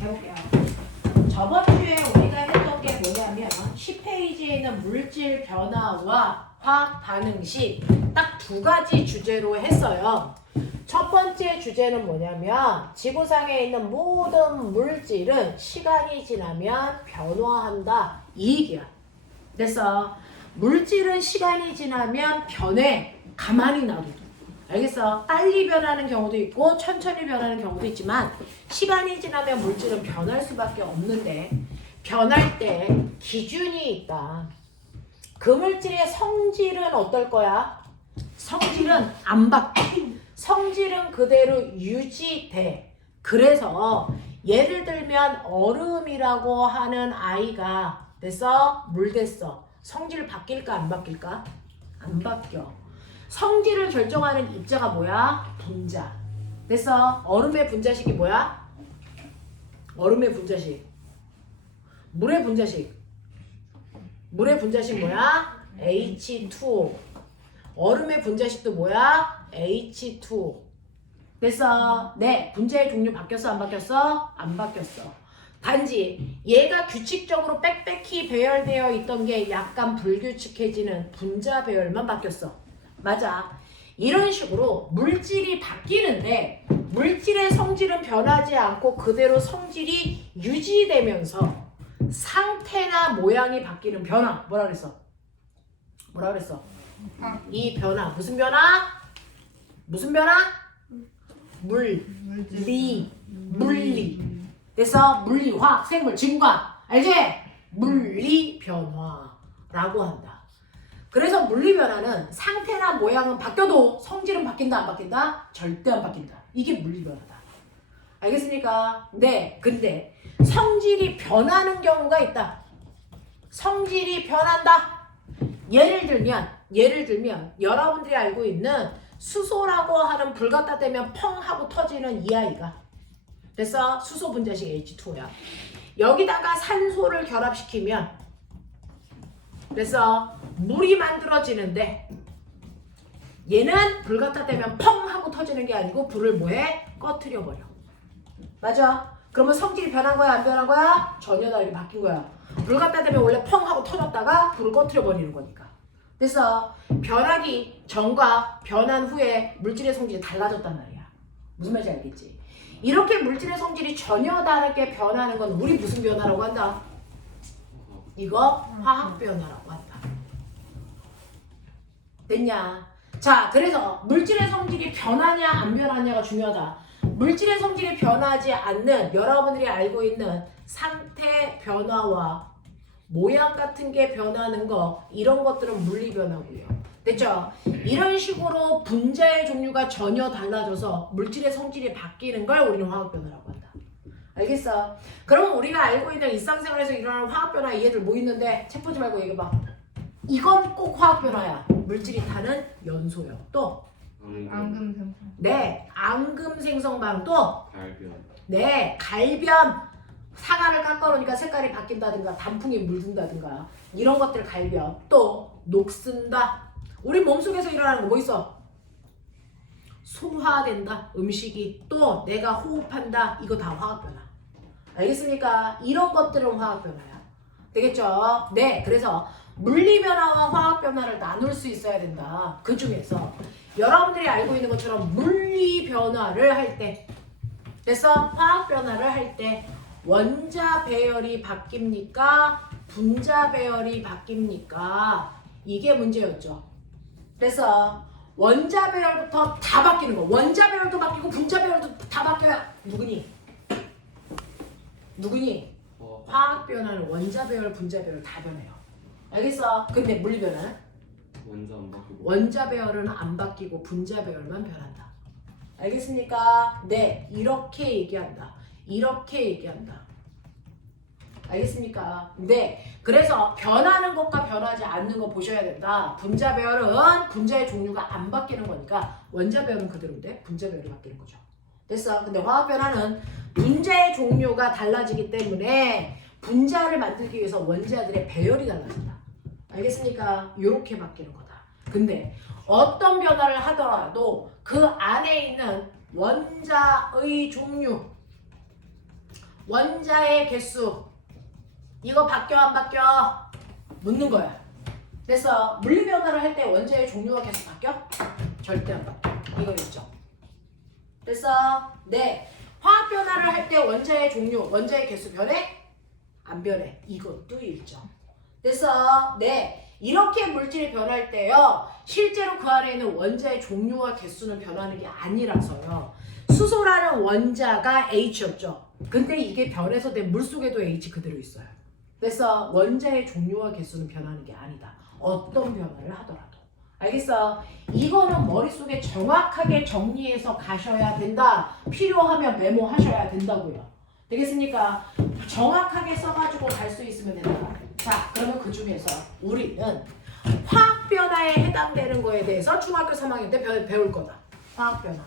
해볼게요. 저번 주에 우리가 했던 게 뭐냐면 10페이지에 있는 물질 변화와 화학 반응식 딱 두 가지 주제로 했어요. 첫 번째 주제는 뭐냐면 지구상에 있는 모든 물질은 시간이 지나면 변화한다. 이 얘기야. 그래서 물질은 시간이 지나면 변해. 가만히 놔둬도. 알겠어? 빨리 변하는 경우도 있고 천천히 변하는 경우도 있지만 시간이 지나면 물질은 변할 수밖에 없는데 변할 때 기준이 있다. 그 물질의 성질은 어떨 거야? 성질은 안 바뀌어. 성질은 그대로 유지돼. 그래서 예를 들면 얼음이라고 하는 아이가 됐어? 물 됐어. 성질 바뀔까 안 바뀔까? 안 바뀌어. 성질을 결정하는 입자가 뭐야? 분자. 됐어? 얼음의 분자식이 뭐야? 얼음의 분자식. 물의 분자식. 물의 분자식 뭐야? H2O. 얼음의 분자식도 뭐야? H2O. 됐어? 네. 분자의 종류 바뀌었어? 안 바뀌었어? 안 바뀌었어. 단지 얘가 규칙적으로 빽빽히 배열되어 있던 게 약간 불규칙해지는 분자 배열만 바뀌었어. 맞아. 이런 식으로 물질이 바뀌는데 물질의 성질은 변하지 않고 그대로 성질이 유지되면서 상태나 모양이 바뀌는 변화. 뭐라 그랬어? 뭐라 그랬어? 이 변화. 무슨 변화? 무슨 변화? 물리. 그래서 물리, 화학, 생물, 진화. 알지? 물리 변화라고 한다. 그래서 물리 변화는 상태나 모양은 바뀌어도 성질은 바뀐다 안 바뀐다? 절대 안 바뀐다. 이게 물리 변화다. 알겠습니까? 네. 근데 성질이 변하는 경우가 있다. 성질이 변한다. 예를 들면 여러분들이 알고 있는 수소라고 하는 불 갖다 대면 펑 하고 터지는 이 아이가 됐어? 수소 분자식 H2O야. 여기다가 산소를 결합시키면 그래서 물이 만들어지는데 얘는 불 갖다 대면 펑 하고 터지는 게 아니고 불을 뭐해? 꺼트려 버려. 맞아? 그러면 성질이 변한 거야 안 변한 거야? 전혀 다르게 바뀐 거야. 불 갖다 대면 원래 펑 하고 터졌다가 불을 꺼트려 버리는 거니까. 그래서 변하기 전과 변한 후에 물질의 성질이 달라졌단 말이야. 무슨 말인지 알겠지? 이렇게 물질의 성질이 전혀 다르게 변하는 건 우리 무슨 변화라고 한다? 이거 화학 변화라고 한다. 됐냐? 자, 그래서 물질의 성질이 변하냐 안 변하냐가 중요하다. 물질의 성질이 변하지 않는 여러분들이 알고 있는 상태 변화와 모양 같은 게 변하는 거 이런 것들은 물리 변화고요. 됐죠? 이런 식으로 분자의 종류가 전혀 달라져서 물질의 성질이 바뀌는 걸 우리는 화학 변화라고 한다. 알겠어? 그러면 우리가 알고 있는 일상생활에서 일어나는 화학 변화 얘들 뭐 있는데 책 보지 말고 얘기해봐. 이건 꼭 화학 변화야. 물질이 타는 연소요. 또 앙금 생성. 네, 앙금 생성 반응. 또 갈변. 네, 갈변. 사과를 깎아놓으니까 색깔이 바뀐다든가 단풍이 물든다든가 이런 것들 갈변. 또 녹슨다. 우리 몸속에서 일어나는 거 뭐 있어? 소화된다. 음식이. 또 내가 호흡한다. 이거 다 화학 변화. 알겠습니까? 이런 것들은 화학 변화야. 되겠죠? 네, 그래서 물리 변화와 화학 변화를 나눌 수 있어야 된다. 그 중에서 여러분들이 알고 있는 것처럼 물리 변화를 할 때 그래서 화학 변화를 할 때 원자 배열이 바뀝니까? 분자 배열이 바뀝니까? 이게 문제였죠. 그래서 원자 배열부터 다 바뀌는 거. 원자 배열도 바뀌고 분자 배열도 다 바뀌어요. 누구니? 화학 변화는 원자 배열, 분자 배열 다 변해요. 알겠어? 근데 물리 변화는? 원자 안 바뀌고. 원자 배열은 안 바뀌고 분자 배열만 변한다. 알겠습니까? 네, 이렇게 얘기한다. 이렇게 얘기한다. 알겠습니까? 네, 그래서 변하는 것과 변하지 않는 거 보셔야 된다. 분자 배열은 분자의 종류가 안 바뀌는 거니까 원자 배열은 그대로인데 분자 배열이 바뀌는 거죠. 됐어? 근데 화학 변화는 분자의 종류가 달라지기 때문에 분자를 만들기 위해서 원자들의 배열이 달라진다. 알겠습니까? 이렇게 바뀌는 거다. 근데 어떤 변화를 하더라도 그 안에 있는 원자의 종류 원자의 개수 이거 바뀌어 안 바뀌어? 묻는 거야. 그래서 물리 변화를 할 때 원자의 종류와 개수 바뀌어? 절대 안 바뀌어. 이거 있죠. 그래서 네, 화학 변화를 할 때 원자의 종류, 원자의 개수 변해? 안 변해. 이것도 일정. 그래서 네, 이렇게 물질이 변할 때요, 실제로 그 안에 있는 원자의 종류와 개수는 변하는 게 아니라서요. 수소라는 원자가 H였죠. 근데 이게 변해서 된 물속에도 H 그대로 있어요. 그래서 원자의 종류와 개수는 변하는 게 아니다. 어떤 변화를 하더라도. 알겠어? 이거는 머릿속에 정확하게 정리해서 가셔야 된다. 필요하면 메모하셔야 된다고요. 되겠습니까? 정확하게 써가지고 갈 수 있으면 된다. 자, 그러면 그 중에서 우리는 화학 변화에 해당되는 거에 대해서 중학교 3학년 때 배울 거다. 화학 변화.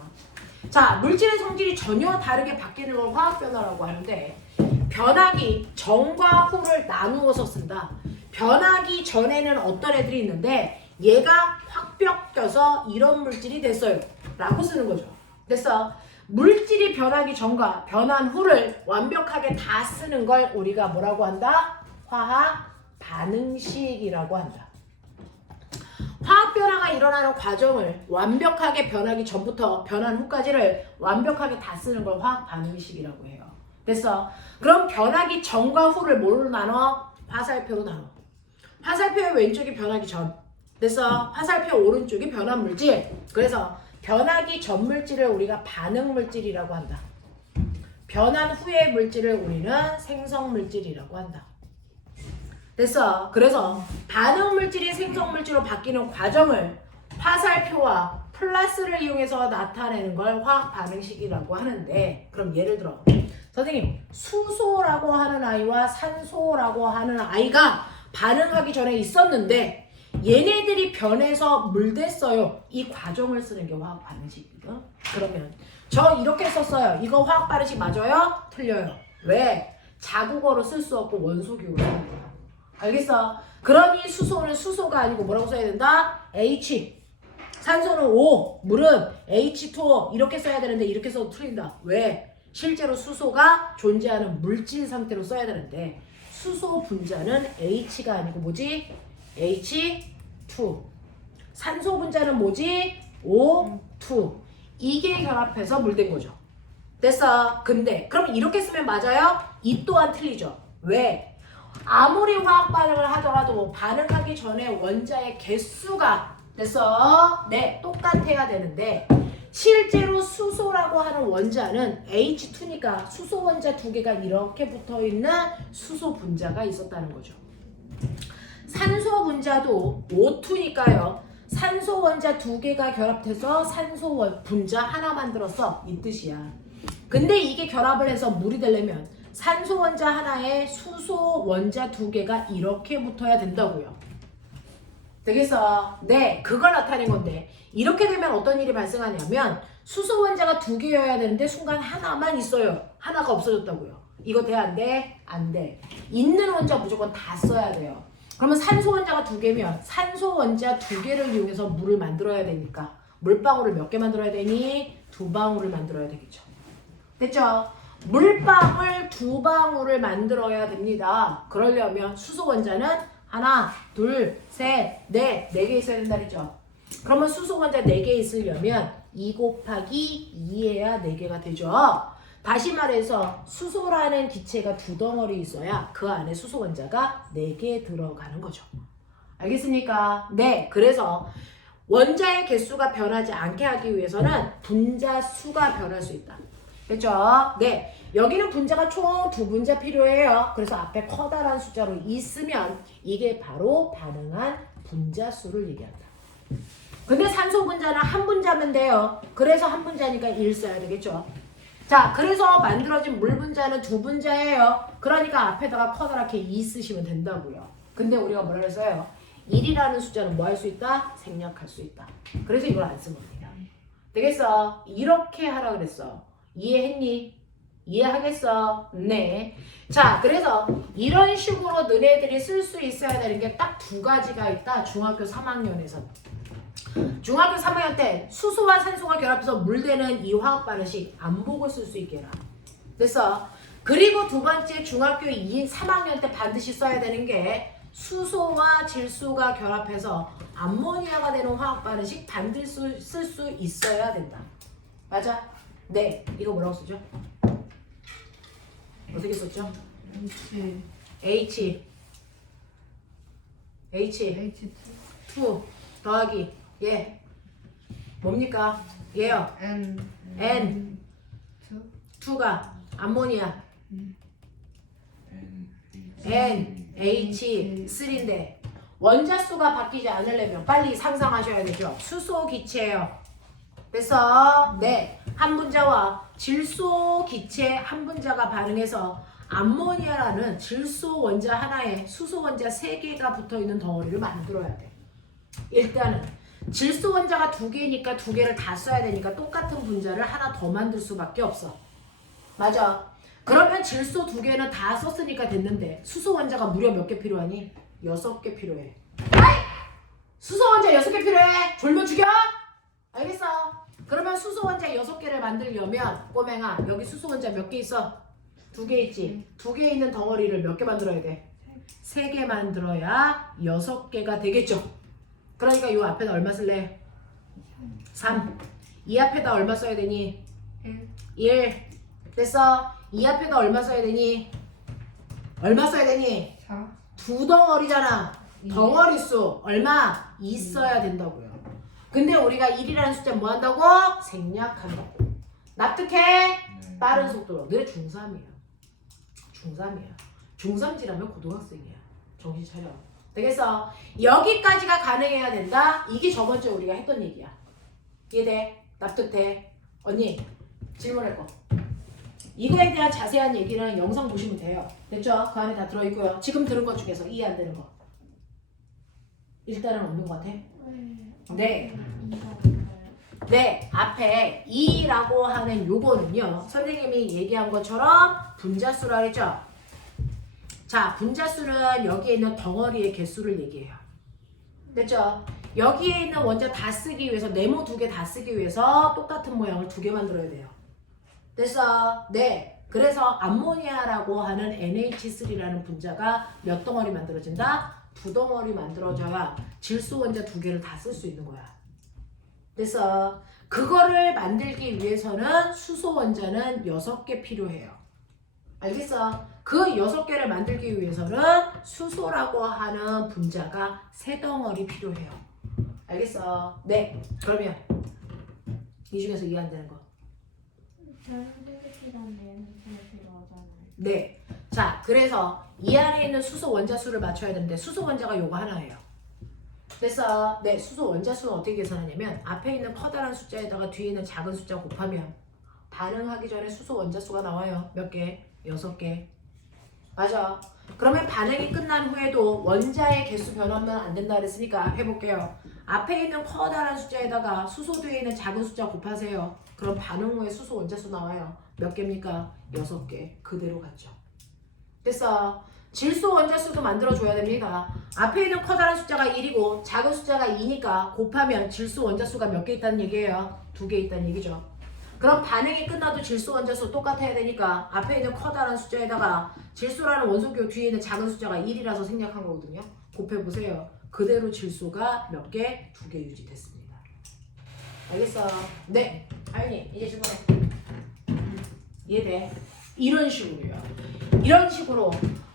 자, 물질의 성질이 전혀 다르게 바뀌는 걸 화학 변화라고 하는데, 변하기 전과 후를 나누어서 쓴다. 변하기 전에는 어떤 애들이 있는데 얘가 확 꺾여서 이런 물질이 됐어요 라고 쓰는 거죠. 그래서 물질이 변하기 전과 변한 후를 완벽하게 다 쓰는 걸 우리가 뭐라고 한다? 화학 반응식이라고 한다. 화학 변화가 일어나는 과정을 완벽하게 변하기 전부터 변한 후까지를 완벽하게 다 쓰는 걸 화학 반응식이라고 해요. 됐어? 그럼 변하기 전과 후를 뭘로 나눠? 화살표로 나눠. 화살표의 왼쪽이 변하기 전. 됐어? 화살표 오른쪽이 변한 물질. 그래서 변하기 전 물질을 우리가 반응 물질이라고 한다. 변한 후의 물질을 우리는 생성 물질이라고 한다. 됐어? 그래서 반응 물질이 생성 물질로 바뀌는 과정을 화살표와 플러스를 이용해서 나타내는 걸 화학 반응식이라고 하는데, 그럼 예를 들어 선생님, 수소라고 하는 아이와 산소라고 하는 아이가 반응하기 전에 있었는데 얘네들이 변해서 물 됐어요. 이 과정을 쓰는 게 화학 반응식이거든. 그러면 저 이렇게 썼어요. 이거 화학 반응식 맞아요? 틀려요. 왜? 자국어로 쓸 수 없고 원소기호로 쓰는 거야. 알겠어? 그러니 수소는 수소가 아니고 뭐라고 써야 된다? H. 산소는 O. 물은 H2O. 이렇게 써야 되는데 이렇게 써도 틀린다. 왜? 실제로 수소가 존재하는 물질 상태로 써야 되는데 수소 분자는 H가 아니고 뭐지? H2. 산소 분자는 뭐지? O2. 이게 결합해서 물된 거죠. 됐어? 근데 그럼 이렇게 쓰면 맞아요? 이 또한 틀리죠. 왜? 아무리 화학 반응을 하더라도 반응하기 전에 원자의 개수가 됐어? 네, 똑같아야 되는데 실제로 수소라고 하는 원자는 H2니까 수소 원자 두 개가 이렇게 붙어있는 수소 분자가 있었다는 거죠. 산소 분자도 O2니까요. 산소 원자 두 개가 결합해서 산소 분자 하나 만들었어. 이 뜻이야. 근데 이게 결합을 해서 물이 되려면 산소 원자 하나에 수소 원자 두 개가 이렇게 붙어야 된다고요. 되겠어? 네, 그걸 나타낸 건데 이렇게 되면 어떤 일이 발생하냐면 수소 원자가 두 개여야 되는데 순간 하나만 있어요. 하나가 없어졌다고요. 이거 돼? 안 돼? 안 돼. 있는 원자 무조건 다 써야 돼요. 그러면 산소 원자가 두 개면 산소 원자 두 개를 이용해서 물을 만들어야 되니까 물방울을 몇 개 만들어야 되니? 두 방울을 만들어야 되겠죠. 됐죠? 물방울 두 방울을 만들어야 됩니다. 그러려면 수소 원자는 하나, 둘, 셋, 넷, 네 개 있어야 된다 그랬죠. 그러면 수소 원자 4개 있으려면 2 곱하기 2해야 4개가 되죠. 다시 말해서 수소라는 기체가 두 덩어리 있어야 그 안에 수소 원자가 4개 들어가는 거죠. 알겠습니까? 네, 그래서 원자의 개수가 변하지 않게 하기 위해서는 분자 수가 변할 수 있다. 됐죠? 네, 여기는 분자가 총 2분자 필요해요. 그래서 앞에 커다란 숫자로 있으면 이게 바로 반응한 분자 수를 얘기한다. 근데 산소 분자는 한 분자면 돼요. 그래서 한 분자니까 1 써야 되겠죠. 자, 그래서 만들어진 물 분자는 2분자예요. 그러니까 앞에다가 커다랗게 2 쓰시면 된다고요. 근데 우리가 뭐라 그랬어요? 1이라는 숫자는 뭐 할 수 있다? 생략할 수 있다. 그래서 이걸 안 쓴 겁니다. 되겠어? 이렇게 하라 그랬어. 이해했니? 이해하겠어? 네. 자, 그래서 이런 식으로 너네들이 쓸 수 있어야 되는 게 딱 2가지가 있다. 중학교 3학년에서. 중학교 3학년 때 수소와 산소가 결합해서 물되는 이 화학 반응식 안 보고 쓸 수 있게 해라. 됐어? 그리고 두 번째 중학교 3학년 때 반드시 써야 되는 게 수소와 질소가 결합해서 암모니아가 되는 화학 반응식 반드시 쓸 수 있어야 된다. 맞아? 네. 이거 뭐라고 쓰죠? 어떻게 썼죠? H H2 더하기 예 뭡니까? 얘요. N 2가 암모니아 NH3인데 원자수가 바뀌지 않으려면 빨리 상상하셔야 되죠. 수소 기체예요. 그래서 네, 한 분자와 질소 기체 한 분자가 반응해서 암모니아라는 질소 원자 하나에 수소 원자 3개가 붙어있는 덩어리를 만들어야 돼. 일단은 질소 원자가 2개니까 2개를 다 써야 되니까 똑같은 분자를 하나 더 만들 수밖에 없어. 맞아. 그러면 질소 2개는 다 썼으니까 됐는데 수소 원자가 무려 몇 개 필요하니? 6개 필요해. 수소 원자 6개 필요해. 졸면 죽여? 알겠어? 그러면 수소 원자 6개를 만들려면 꼬맹아 여기 수소 원자 몇 개 있어? 2개 있지? 2개 있는 덩어리를 몇 개 만들어야 돼? 3개 만들어야 6개가 되겠죠? 그러니까 이 앞에다 얼마 쓸래? 3. 이 앞에다 얼마 써야 되니? 1. 됐어? 이 앞에다 얼마 써야 되니? 얼마 써야 되니? 4. 두 덩어리잖아. 덩어리 수 얼마? 2 써야 된다고요. 근데 우리가 1이라는 숫자 뭐 한다고? 생략한다고. 납득해? 빠른 속도로. 너네 중3이야. 중3이야. 중3지라면 고등학생이야. 정신 차려. 되겠어? 여기까지가 가능해야 된다. 이게 저번 주에 우리가 했던 얘기야. 이해돼? 납득돼? 언니 질문할 거. 이거에 대한 자세한 얘기는 영상 보시면 돼요. 됐죠? 그 안에 다 들어있고요. 지금 들은 것 중에서 이해 안 되는 거. 일단은 없는 것 같아? 네. 네. 앞에 2라고 하는 요거는요. 선생님이 얘기한 것처럼 분자수라 했죠? 자, 분자수는 여기에 있는 덩어리의 개수를 얘기해요. 됐죠? 여기에 있는 원자 다 쓰기 위해서 네모 2개 다 쓰기 위해서 똑같은 모양을 2개 만들어야 돼요. 됐어? 네. 그래서 암모니아라고 하는 NH3라는 분자가 몇 덩어리 만들어진다? 2덩어리 만들어져야 질소 원자 2개를 다 쓸 수 있는 거야. 됐어? 그거를 만들기 위해서는 수소 원자는 6개 필요해요. 알겠어? 그 6개를 만들기 위해서는 수소라고 하는 분자가 3덩어리 필요해요. 알겠어? 네. 그러면 이 중에서 이해 안 되는 거. 네. 자, 그래서 이 안에 있는 수소 원자수를 맞춰야 되는데 수소 원자가 요거 하나예요. 됐어? 네. 수소 원자수는 어떻게 계산하냐면 앞에 있는 커다란 숫자에다가 뒤에 있는 작은 숫자 곱하면 반응하기 전에 수소 원자수가 나와요. 몇 개? 6개. 맞아. 그러면 반응이 끝난 후에도 원자의 개수 변하면 안 된다 그랬으니까 해볼게요. 앞에 있는 커다란 숫자에다가 수소 뒤에 있는 작은 숫자 곱하세요. 그럼 반응 후에 수소 원자수 나와요. 몇 개입니까? 6개. 그대로 갔죠. 됐어. 질소 원자수도 만들어줘야 됩니다. 앞에 있는 커다란 숫자가 1이고 작은 숫자가 2니까 곱하면 질소 원자수가 몇 개 있다는 얘기예요? 2개 있다는 얘기죠. 그럼 반응이 끝나도 질소 원자수 똑같아야 되니까 앞에 있는 커다란 숫자에다가 질소라는 원소기호 뒤에 있는 작은 숫자가 1이라서 생략한 거거든요. 곱해보세요. 그대로 질소가 몇 개? 2개 유지됐습니다. 알겠어? 네. 아윤이 이제 질문해. 이해돼? 이런 식으로요. 이런 식으로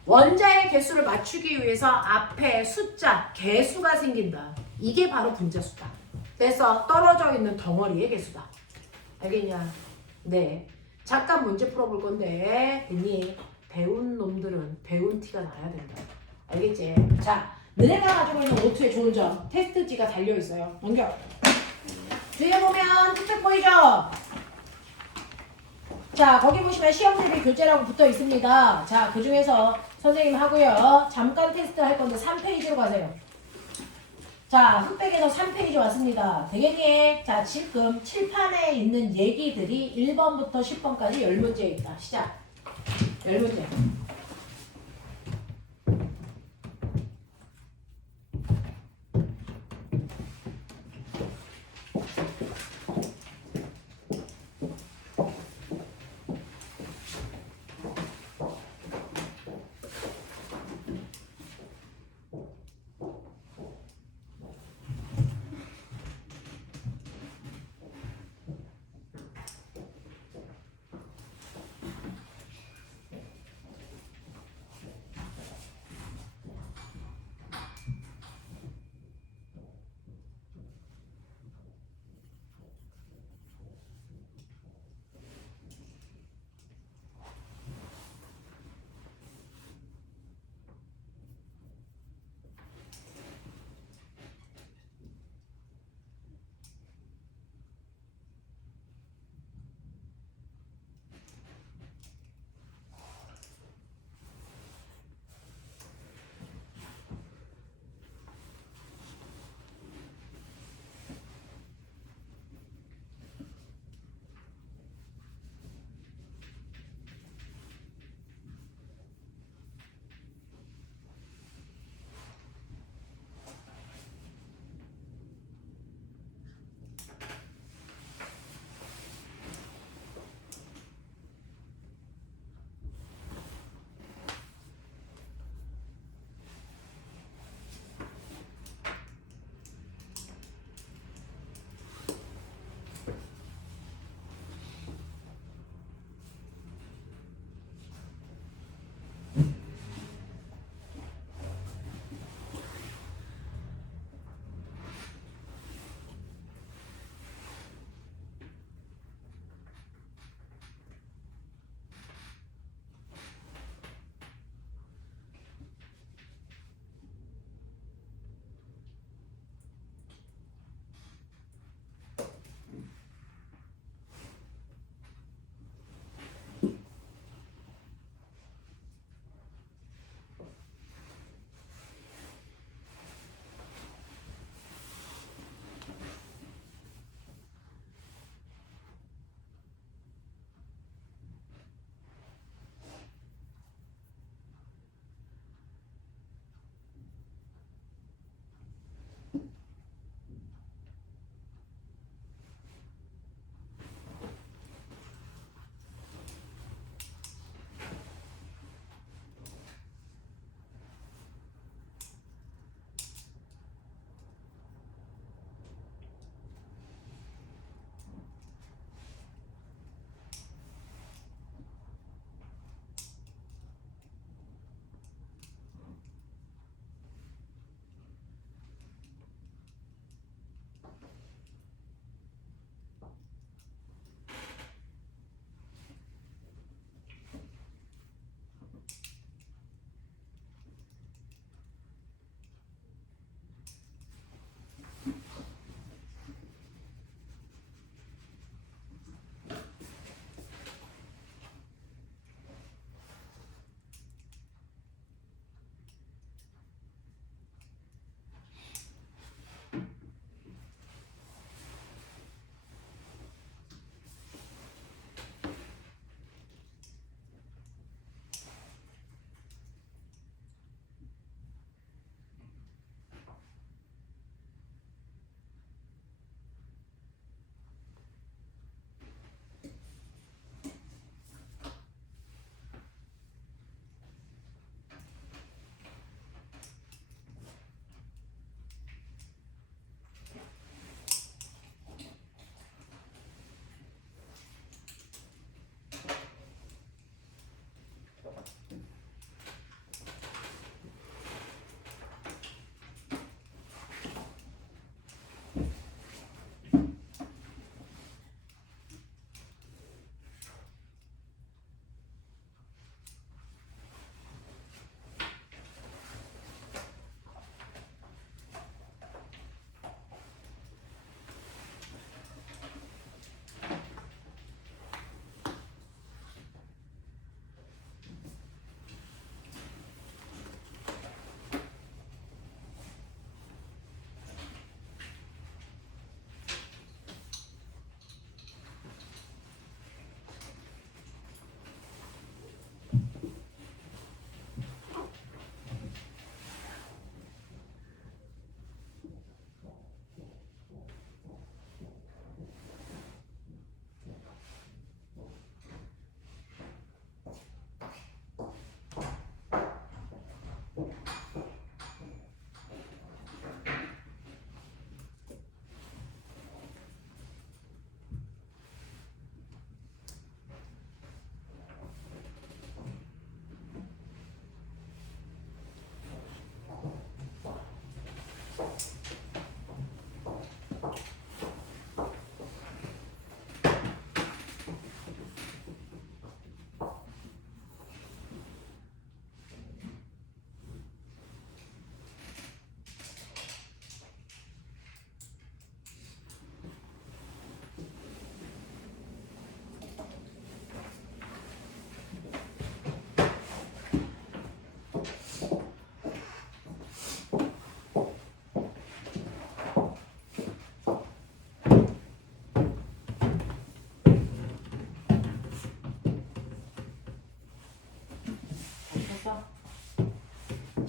원자의 개수를 맞추기 위해서 앞에 숫자, 개수가 생긴다. 이게 바로 분자수다. 그래서 떨어져 있는 덩어리의 개수다. 알겠냐? 네. 잠깐 문제 풀어볼 건데 됐니? 배운 놈들은 배운 티가 나야 된다. 알겠지? 자, 너네가 가지고 있는 오트의 좋은 점 테스트지가 달려있어요. 넘겨. 뒤에 보면 틱택 보이죠? 자, 거기 보시면 시험 대비 교재라고 붙어 있습니다. 자, 그 중에서 선생님 하고요. 잠깐 테스트 할 건데 3페이지로 가세요. 자, 흑백에서 3페이지 왔습니다. 되겠니? 자, 지금 칠판에 있는 얘기들이 1번부터 10번까지 10문제 있다. 시작. 10문제.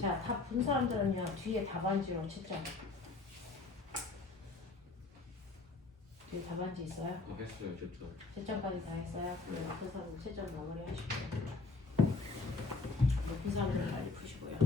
자, 다 본 사람들은요 뒤에 답안지로 채점. 뒤에 답안지 있어요? 했어요 진짜. 채점까지 다 했어요? 네, 높은 사람 채점 마무리 하시고요. 높은 사람들은 빨리 푸시고요.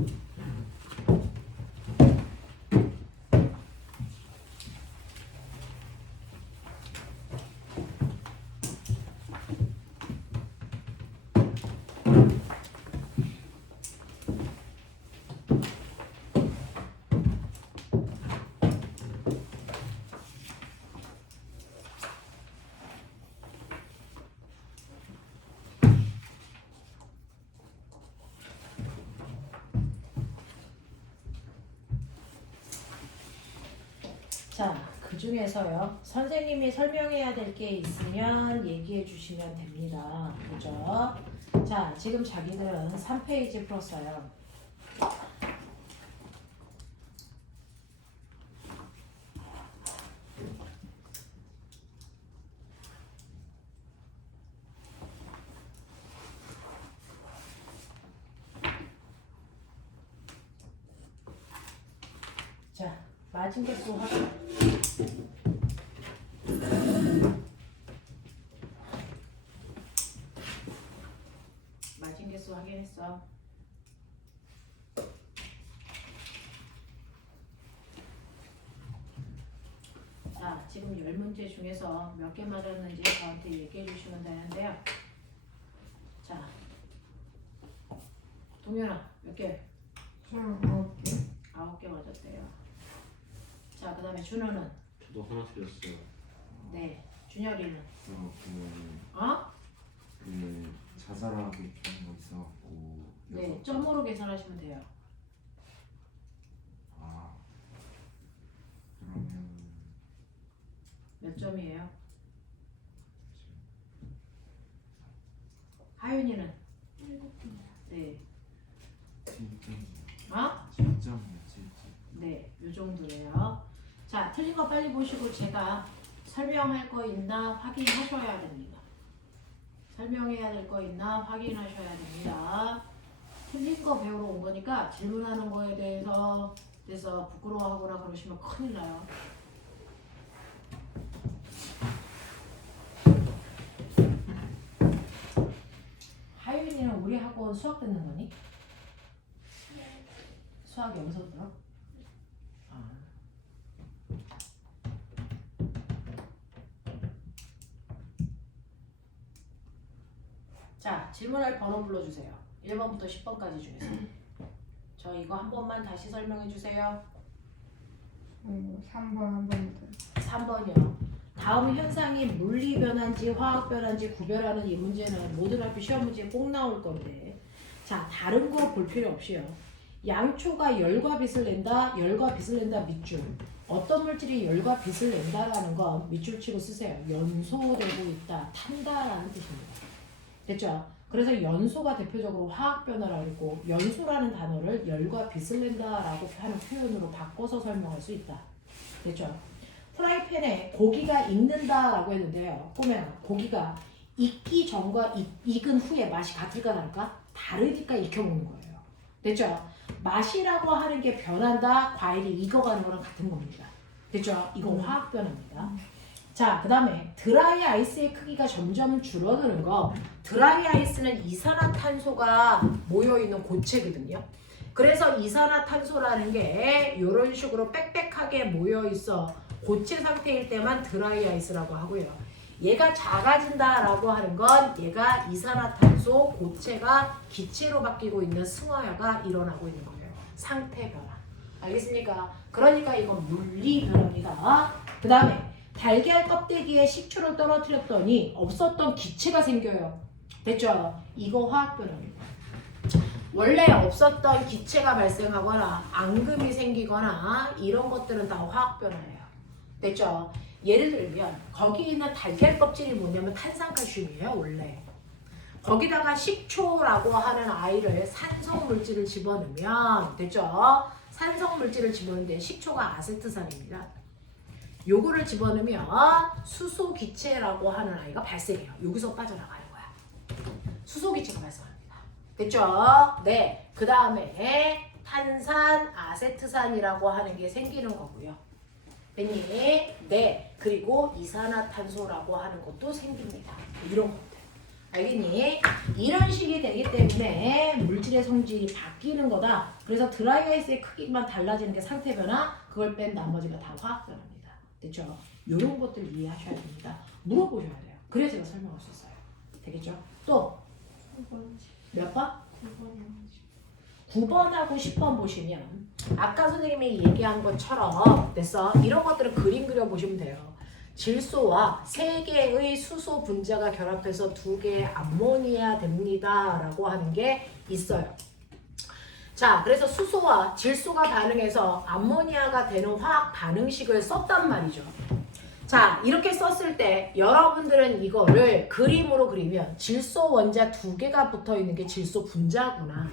자, 그 중에서요. 선생님이 설명해야 될 게 있으면 얘기해 주시면 됩니다. 그죠? 자, 지금 자기들은 3페이지 풀었어요. 자, 맞은 게 또 하고. 맞은 개수 확인했어. 자, 지금 10문제 중에서 몇 개 맞았는지 저한테 얘기해 주시면 되는데요. 자, 동현아, 몇 개? 저는 9개. 9개 맞았대요. 자, 그 다음에 준호는? 저도 하나 틀렸어요. 네. 준열이는? 그러면 어? 자잘하게 하는 거 있어갖고 네, 여섯 점으로 계산하시면 돼요. 아 그러면 몇 점이에요? 하윤이는? 7개입니다. 네. 7점 어? 7점이요 7점. 네, 요 정도예요. 자, 틀린 거 빨리 보시고 제가 설명할 거 있나 확인하셔야 됩니다. 설명해야 될 거 있나 확인하셔야 됩니다. 틀린 거 배우러 온 거니까 질문하는 거에 대해서 부끄러워하거나 그러시면 큰일 나요. 하윤이는 우리 학원 수학 듣는 거니? 수학 여기서 들어? 아. 자, 질문할 번호 불러주세요. 1번부터 10번까지 중에서. 저 이거 한 번만 다시 설명해 주세요. 3번 한 번 더. 3번이요. 다음 현상이 물리 변화인지 화학 변화인지 구별하는 이 문제는 모든 학교 시험 문제에 꼭 나올 건데, 자, 다른 거 볼 필요 없이요. 양초가 열과 빛을 낸다, 열과 빛을 낸다 밑줄. 어떤 물질이 열과 빛을 낸다라는 건 밑줄 치고 쓰세요. 연소되고 있다, 탄다라는 뜻입니다. 됐죠? 그래서 연소가 대표적으로 화학 변화라고 했고, 연소라는 단어를 열과 빛을 낸다라고 하는 표현으로 바꿔서 설명할 수 있다. 됐죠? 프라이팬에 고기가 익는다라고 했는데요. 보면 고기가 익기 전과 익은 후에 맛이 같을까 다를까? 다르니까 익혀 먹는 거예요. 됐죠? 맛이라고 하는 게 변한다, 과일이 익어가는 거랑 같은 겁니다. 됐죠? 이건 화학 변화입니다. 자, 그 다음에 드라이 아이스의 크기가 점점 줄어드는 거. 드라이 아이스는 이산화탄소가 모여있는 고체거든요. 그래서 이산화탄소라는 게 이런 식으로 빽빽하게 모여있어 고체 상태일 때만 드라이 아이스라고 하고요. 얘가 작아진다라고 하는 건 얘가 이산화탄소 고체가 기체로 바뀌고 있는 승화가 일어나고 있는 거예요. 상태 변화. 알겠습니까? 그러니까 이건 물리 변화입니다. 그 다음에 달걀 껍데기에 식초를 떨어뜨렸더니 없었던 기체가 생겨요. 됐죠? 이거 화학 변화입니다. 원래 없었던 기체가 발생하거나 앙금이 생기거나 이런 것들은 다 화학 변화예요. 됐죠? 예를 들면 거기 있는 달걀 껍질이 뭐냐면 탄산칼슘이에요. 원래. 거기다가 식초라고 하는 아이를 산성 물질을 집어넣으면 됐죠? 산성 물질을 집어넣는데 식초가 아세트산입니다. 요거를 집어넣으면 수소 기체라고 하는 아이가 발생해요. 여기서 빠져나가는 거야. 수소 기체가 발생합니다. 됐죠? 네. 그 다음에 탄산, 아세트산이라고 하는 게 생기는 거고요. 됐니? 네. 그리고 이산화탄소라고 하는 것도 생깁니다. 이런 것들. 알겠니? 이런 식이 되기 때문에 물질의 성질이 바뀌는 거다. 그래서 드라이아이스의 크기만 달라지는 게 상태 변화, 그걸 뺀 나머지가 다 화학 변화입니다. 됐죠? 이런 것들 이해하셔야 됩니다. 물어보셔야 돼요. 그래야 제가 설명할 수 있어요. 되겠죠? 또 9번. 몇 번? 9번이요. 9번하고 10번 보시면 아까 선생님이 얘기한 것처럼 됐어? 이런 것들은 그림 그려보시면 돼요. 질소와 3개의 수소 분자가 결합해서 2개의 암모니아 됩니다 라고 하는 게 있어요. 자, 그래서 수소와 질소가 반응해서 암모니아가 되는 화학 반응식을 썼단 말이죠. 자, 이렇게 썼을 때 여러분들은 이거를 그림으로 그리면 질소 원자 2개가 붙어 있는 게 질소 분자구나.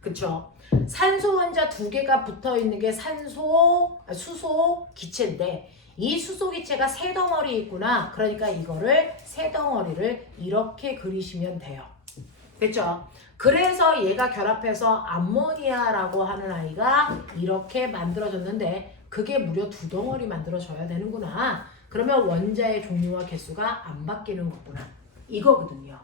그쵸? 산소 원자 2개가 붙어 있는 게 수소 기체인데 이 수소 기체가 3덩어리 있구나. 그러니까 이거를 3덩어리를 이렇게 그리시면 돼요. 됐죠? 그래서 얘가 결합해서 암모니아라고 하는 아이가 이렇게 만들어졌는데 그게 무려 2덩어리 만들어져야 되는구나. 그러면 원자의 종류와 개수가 안 바뀌는 거구나. 이거거든요.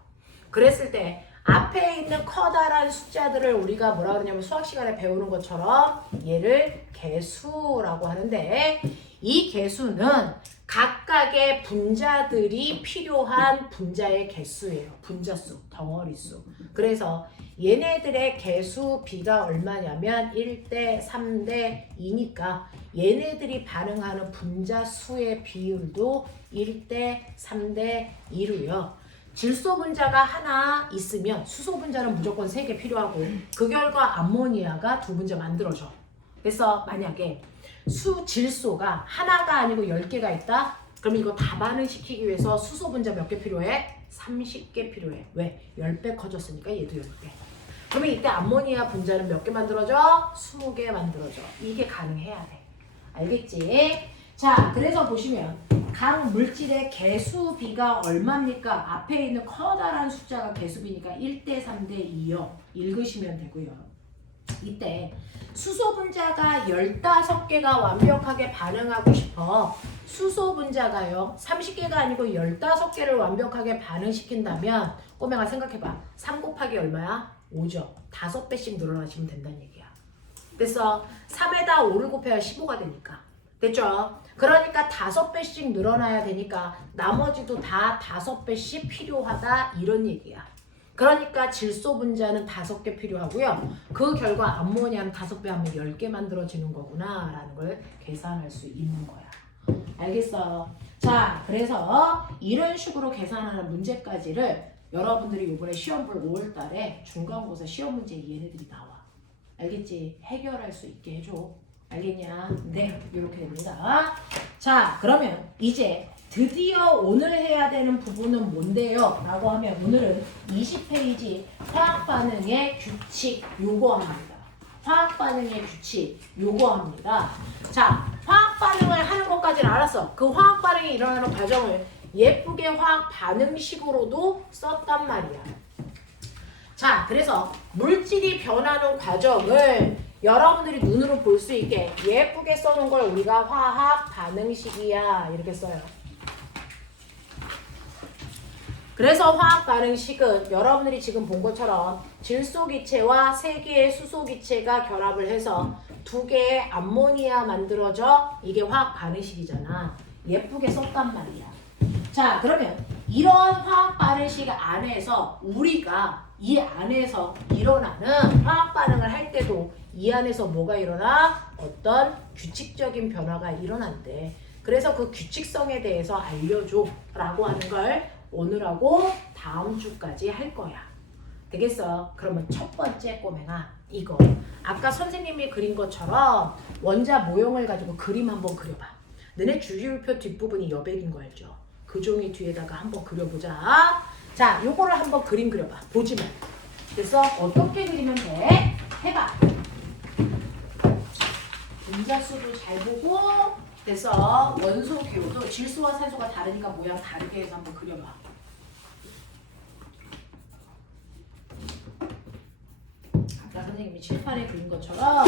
그랬을 때 앞에 있는 커다란 숫자들을 우리가 뭐라 그러냐면 수학 시간에 배우는 것처럼 얘를 개수라고 하는데 이 개수는 각각의 분자들이 필요한 분자의 개수예요. 분자수, 덩어리수. 그래서 얘네들의 개수 비가 얼마냐면 1대 3대 2니까 얘네들이 반응하는 분자 수의 비율도 1대 3대 2로요. 질소 분자가 하나 있으면 수소 분자는 무조건 3개 필요하고 그 결과 암모니아가 2분자 만들어져. 그래서 만약에 질소가 하나가 아니고 10개가 있다? 그럼 이거 다 반응시키기 위해서 수소 분자 몇 개 필요해? 30개 필요해. 왜? 10배 커졌으니까 얘도 10배. 그러면 이때 암모니아 분자는 몇 개 만들어져? 20개 만들어져. 이게 가능해야 돼. 알겠지? 자, 그래서 보시면 각 물질의 개수비가 얼마입니까? 앞에 있는 커다란 숫자가 개수비니까 1대 3대 2요. 읽으시면 되고요. 이때 수소 분자가 15개가 완벽하게 반응하고 싶어. 수소 분자가요 30개가 아니고 15개를 완벽하게 반응시킨다면 꼬맹아 생각해봐. 3 곱하기 얼마야? 5죠. 5배씩 늘어나시면 된다는 얘기야. 그래서 3에다 5를 곱해야 15가 되니까. 됐죠? 그러니까 5배씩 늘어나야 되니까 나머지도 다 5배씩 필요하다 이런 얘기야. 그러니까 질소 분자는 5개 필요하고요. 그 결과 암모니아는 5배 하면 10개 만들어지는 거구나 라는 걸 계산할 수 있는 거야. 알겠어? 자, 그래서 이런 식으로 계산하는 문제까지를 여러분들이 이번에 시험 볼 5월달에 중간고사 시험 문제에 얘네들이 나와. 알겠지? 해결할 수 있게 해줘. 알겠냐? 네, 이렇게 됩니다. 자, 그러면 이제 드디어 오늘 해야 되는 부분은 뭔데요? 라고 하면 오늘은 20페이지 화학 반응의 규칙 요거 합니다. 화학 반응의 규칙 요거 합니다. 자, 화학 반응을 하는 것까지는 알았어. 그 화학 반응이 일어나는 과정을 예쁘게 화학 반응식으로도 썼단 말이야. 자, 그래서 물질이 변하는 과정을 여러분들이 눈으로 볼 수 있게 예쁘게 써놓은 걸 우리가 화학 반응식이야 이렇게 써요. 그래서 화학 반응식은 여러분들이 지금 본 것처럼 질소 기체와 3개의 수소 기체가 결합을 해서 2개의 암모니아 만들어져. 이게 화학 반응식이잖아. 예쁘게 썼단 말이야. 자, 그러면 이런 화학 반응식 안에서 우리가 이 안에서 일어나는 화학 반응을 할 때도 이 안에서 뭐가 일어나? 어떤 규칙적인 변화가 일어난대. 그래서 그 규칙성에 대해서 알려줘 라고 하는 걸 오늘하고 다음 주까지 할 거야. 되겠어? 그러면 첫 번째 꼬맹아 이거 아까 선생님이 그린 것처럼 원자 모형을 가지고 그림 한번 그려봐. 너네 주기율표 뒷부분이 여백인 거 알죠? 그 종이 뒤에다가 한번 그려보자. 자, 요거를 한번 그림 그려봐. 보지만. 그래서 어떻게 그리면 돼? 해봐. 분자수도 잘 보고 그래서 원소 기호도 질소와 산소가 다르니까 모양 다르게 해서 한번 그려봐. 자, 선생님이 칠판에 그린 것처럼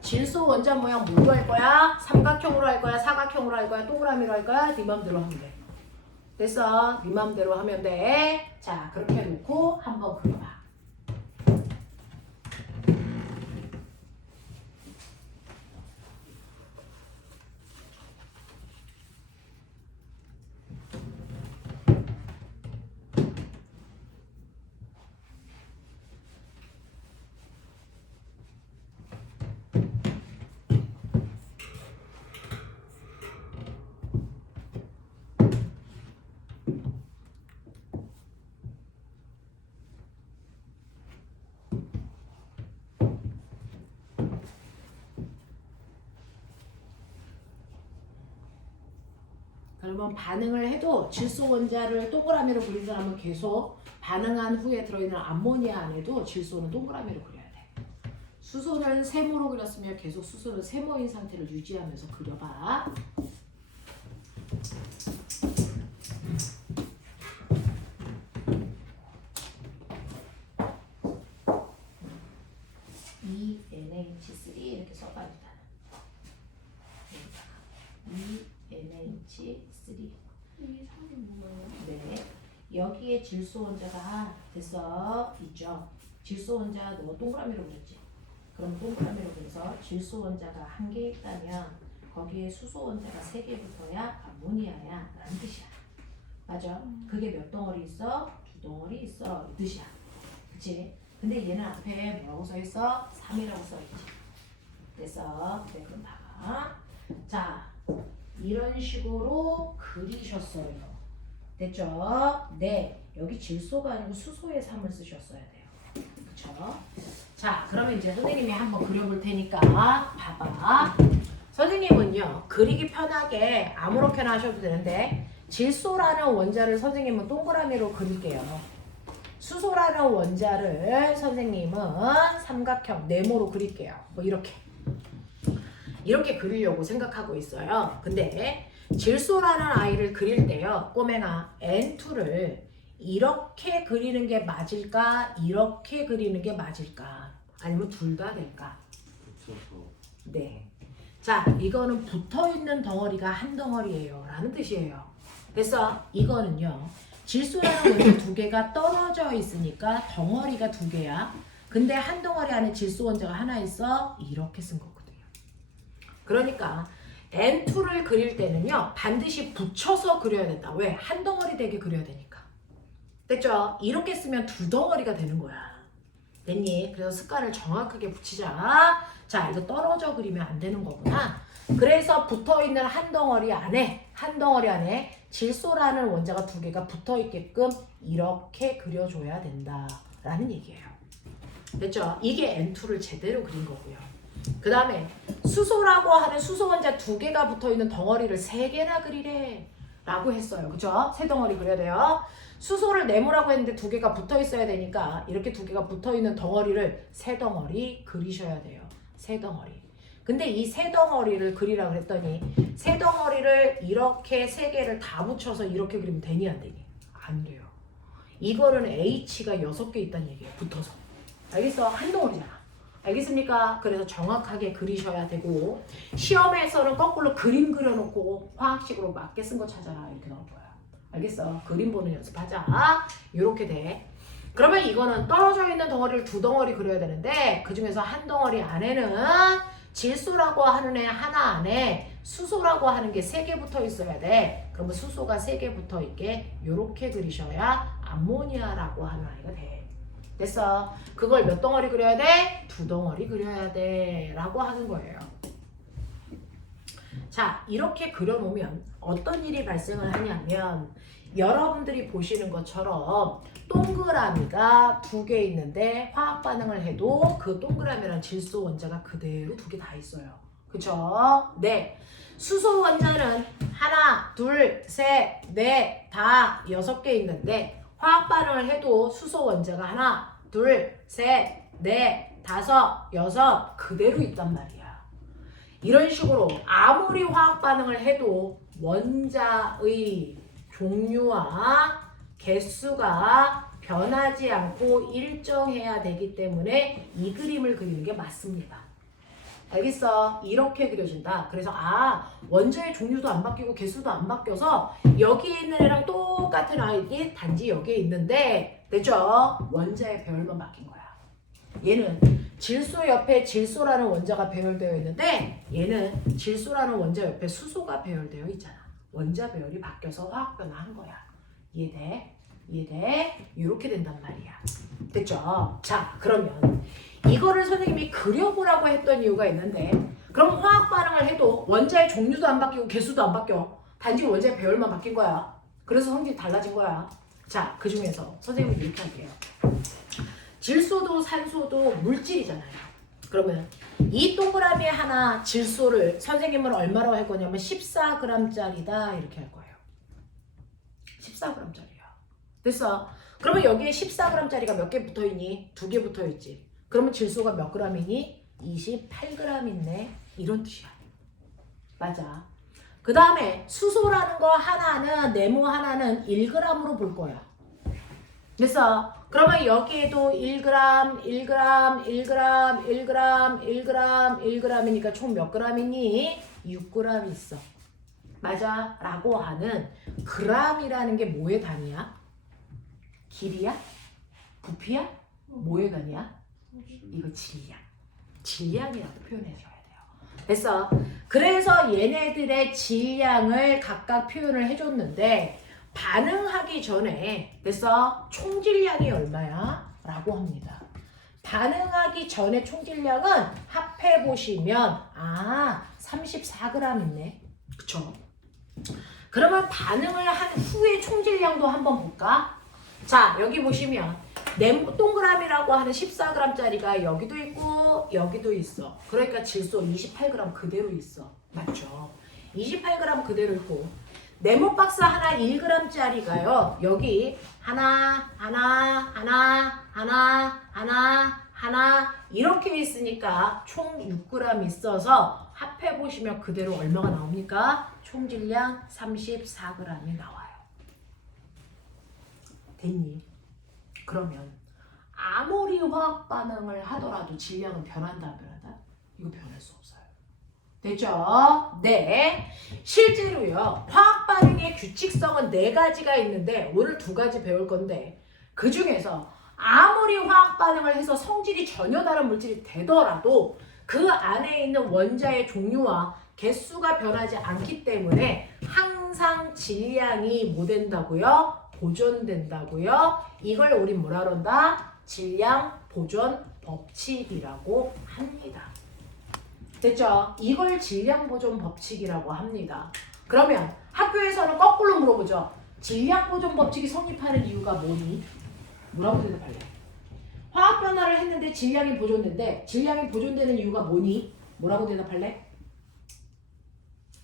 질소 원자 모양 뭘로 할 거야? 삼각형으로 할 거야? 사각형으로 할 거야? 동그라미로 할 거야? 네 맘대로 하면 돼. 됐어? 네 맘대로 하면 돼. 자, 그렇게 놓고 한번 그려봐. 그러면 반응을 해도 질소 원자를 동그라미로 그린 사람은 계속 반응한 후에 들어있는 암모니아 안에도 질소는 동그라미로 그려야 돼. 수소는 세모로 그렸으면 계속 수소는 세모인 상태를 유지하면서 그려봐. NH3 이렇게 써봐야 돼. NH3. 이게 3이 뭐예요? 네. 여기에 질소 원자가 됐어. 있죠. 질소 원자 너 동그라미로 그렸지. 그럼 동그라미로 그려서 질소 원자가 한 개 있다면 거기에 수소 원자가 3개 붙어야 암모니아야 라는 뜻이야. 맞아? 그게 몇 덩어리 있어? 2덩어리 있어. 이 뜻이야. 그치? 근데 얘는 앞에 뭐라고 써있어? 3이라고 써있지. 됐어? 네, 그럼 봐봐. 자, 이런 식으로 그리셨어요. 됐죠? 네, 여기 질소가 아니고 수소의 3을 쓰셨어야 돼요. 그쵸? 자, 그러면 이제 선생님이 한번 그려볼 테니까 봐봐. 선생님은요, 그리기 편하게 아무렇게나 하셔도 되는데 질소라는 원자를 선생님은 동그라미로 그릴게요. 수소라는 원자를 선생님은 삼각형, 네모로 그릴게요. 뭐 이렇게 그리려고 생각하고 있어요. 근데 질소라는 아이를 그릴 때요, 꼬맹아, N2를 이렇게 그리는 게 맞을까? 이렇게 그리는 게 맞을까? 아니면 둘 다 될까? 붙여서. 네. 자, 이거는 붙어있는 덩어리가 한 덩어리예요 라는 뜻이에요. 그래서 이거는요, 질소라는 원자 2개가 떨어져 있으니까 덩어리가 2개야. 근데 한 덩어리 안에 질소 원자가 하나 있어. 이렇게 쓴 거거든요. 그러니까 N2를 그릴 때는요, 반드시 붙여서 그려야 된다. 왜? 한 덩어리 되게 그려야 되니까. 됐죠? 이렇게 쓰면 2덩어리가 되는 거야. 됐니? 그래서 습관을 정확하게 붙이자. 자, 이거 떨어져 그리면 안 되는 거구나. 그래서 붙어있는 한 덩어리 안에 질소라는 원자가 2개가 붙어있게끔 이렇게 그려줘야 된다라는 얘기예요. 됐죠? 이게 N2를 제대로 그린 거고요. 그 다음에 수소라고 하는 수소 원자 2개가 붙어있는 덩어리를 3개나 그리래 라고 했어요. 그쵸? 3덩어리 그려야 돼요. 수소를 네모라고 했는데 2개가 붙어 있어야 되니까 이렇게 2개가 붙어 있는 덩어리를 3덩어리 그리셔야 돼요. 3덩어리. 근데 이 3덩어리를 그리라고 했더니 3덩어리를 이렇게 3개를 다 붙여서 이렇게 그리면 되니 안 되니? 안 돼요. 이거는 H가 6개 있다는 얘기예요. 붙어서. 알겠어? 한 덩어리잖아. 알겠습니까? 그래서 정확하게 그리셔야 되고, 시험에서는 거꾸로 그림 그려놓고 화학식으로 맞게 쓴 거 찾아라 이렇게 나올 거야. 알겠어? 그림 보는 연습하자. 이렇게 돼. 그러면 이거는 떨어져 있는 덩어리를 2덩어리 그려야 되는데 그 중에서 한 덩어리 안에는 질소라고 하는 애 하나 안에 수소라고 하는 게 3개 붙어 있어야 돼. 그러면 수소가 3개 붙어 있게 이렇게 그리셔야 암모니아라고 하는 아이가 돼. 됐어? 그걸 몇 덩어리 그려야 돼? 2덩어리 그려야 돼 라고 하는 거예요. 자, 이렇게 그려놓으면 어떤 일이 발생을 하냐면 여러분들이 보시는 것처럼 동그라미가 2개 있는데 화학 반응을 해도 그 동그라미랑 질소 원자가 그대로 2개 다 있어요. 그쵸? 네. 수소 원자는 하나, 둘, 셋, 넷, 다 6개 있는데 화학 반응을 해도 수소 원자가 하나, 둘, 셋, 넷, 다섯, 6 그대로 있단 말이야. 이런 식으로 아무리 화학 반응을 해도 원자의 종류와 개수가 변하지 않고 일정해야 되기 때문에 이 그림을 그리는 게 맞습니다. 알겠어? 이렇게 그려진다. 그래서 원자의 종류도 안 바뀌고 개수도 안 바뀌어서 여기에 있는 애랑 똑같은 아이디 단지 여기에 있는데 됐죠? 원자의 배열만 바뀐 거야. 얘는 질소 옆에 질소라는 원자가 배열되어 있는데 얘는 질소라는 원자 옆에 수소가 배열되어 있잖아. 원자 배열이 바뀌어서 화학 변화한 거야. 이해돼? 이해돼? 이렇게 된단 말이야. 됐죠? 자, 그러면 이거를 선생님이 그려보라고 했던 이유가 있는데 그럼 화학 반응을 해도 원자의 종류도 안 바뀌고 개수도 안 바뀌어. 단지 원자의 배열만 바뀐 거야. 그래서 성질이 달라진 거야. 자, 그 중에서 선생님은 이렇게 할게요. 질소도 산소도 물질이잖아요. 그러면 이 동그라미 하나 질소를 선생님은 얼마로 할 거냐면 14g짜리다 이렇게 할 거예요. 14g짜리야. 됐어? 그러면 여기에 14g짜리가 몇 개 붙어있니? 2개 붙어있지. 그러면 질소가 몇 g이니? 28g 있네. 이런 뜻이야. 맞아. 그 다음에 수소라는 거 하나는 네모 하나는 1g으로 볼 거야. 됐어? 그러면 여기에도 1g, 1g, 1g, 1g, 1g, 1g이니까 총 몇 g이니? 6g 있어. 맞아? 라고 하는 g이라는 게 뭐의 단위야? 길이야? 부피야? 뭐의 단위야? 이거 질량. 질량이라고 표현해줘야 돼요. 됐어? 그래서 얘네들의 질량을 각각 표현을 해줬는데 반응하기 전에 됐어? 총질량이 얼마야? 라고 합니다. 반응하기 전에 총질량은 합해보시면 34g 있네. 그쵸? 그러면 반응을 한 후에 총질량도 한번 볼까? 자, 여기 보시면 동그라미라고 하는 14g짜리가 여기도 있고 여기도 있어. 그러니까 질소 28g 그대로 있어. 맞죠? 28g 그대로 있고 네모 박스 하나 1g짜리가요. 여기 하나 이렇게 있으니까 총 6g 있어서 합해보시면 그대로 얼마가 나옵니까? 총질량 34g이 나와요. 됐니? 그러면 아무리 화학 반응을 하더라도 질량은 변한다 안 변한다? 이거 변할 수 없어요. 됐죠? 네. 실제로요. 화학 반응의 규칙성은 4가지가 있는데 오늘 2가지 배울 건데 그 중에서 아무리 화학 반응을 해서 성질이 전혀 다른 물질이 되더라도 그 안에 있는 원자의 종류와 개수가 변하지 않기 때문에 항상 질량이 뭐 된다고요? 보존된다고요? 이걸 우리 뭐라 그런다? 질량 보존 법칙이라고 합니다. 됐죠? 이걸 질량 보존 법칙이라고 합니다. 그러면 학교에서는 거꾸로 물어보죠. 질량 보존 법칙이 성립하는 이유가 뭐니? 뭐라고 대답할래? 화학 변화를 했는데 질량이 보존된대. 질량이 보존되는 이유가 뭐니? 뭐라고 대답할래?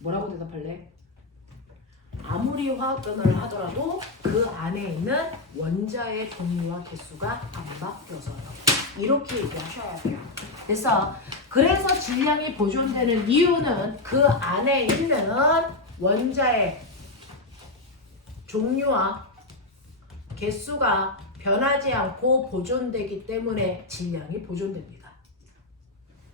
뭐라고 대답할래? 아무리 화학 변화를 하더라도 그 안에 있는 원자의 종류와 개수가 안 바뀌어서요. 이렇게 얘기하셔야 돼요. 됐어? 그래서 질량이 보존되는 이유는 그 안에 있는 원자의 종류와 개수가 변하지 않고 보존되기 때문에 질량이 보존됩니다.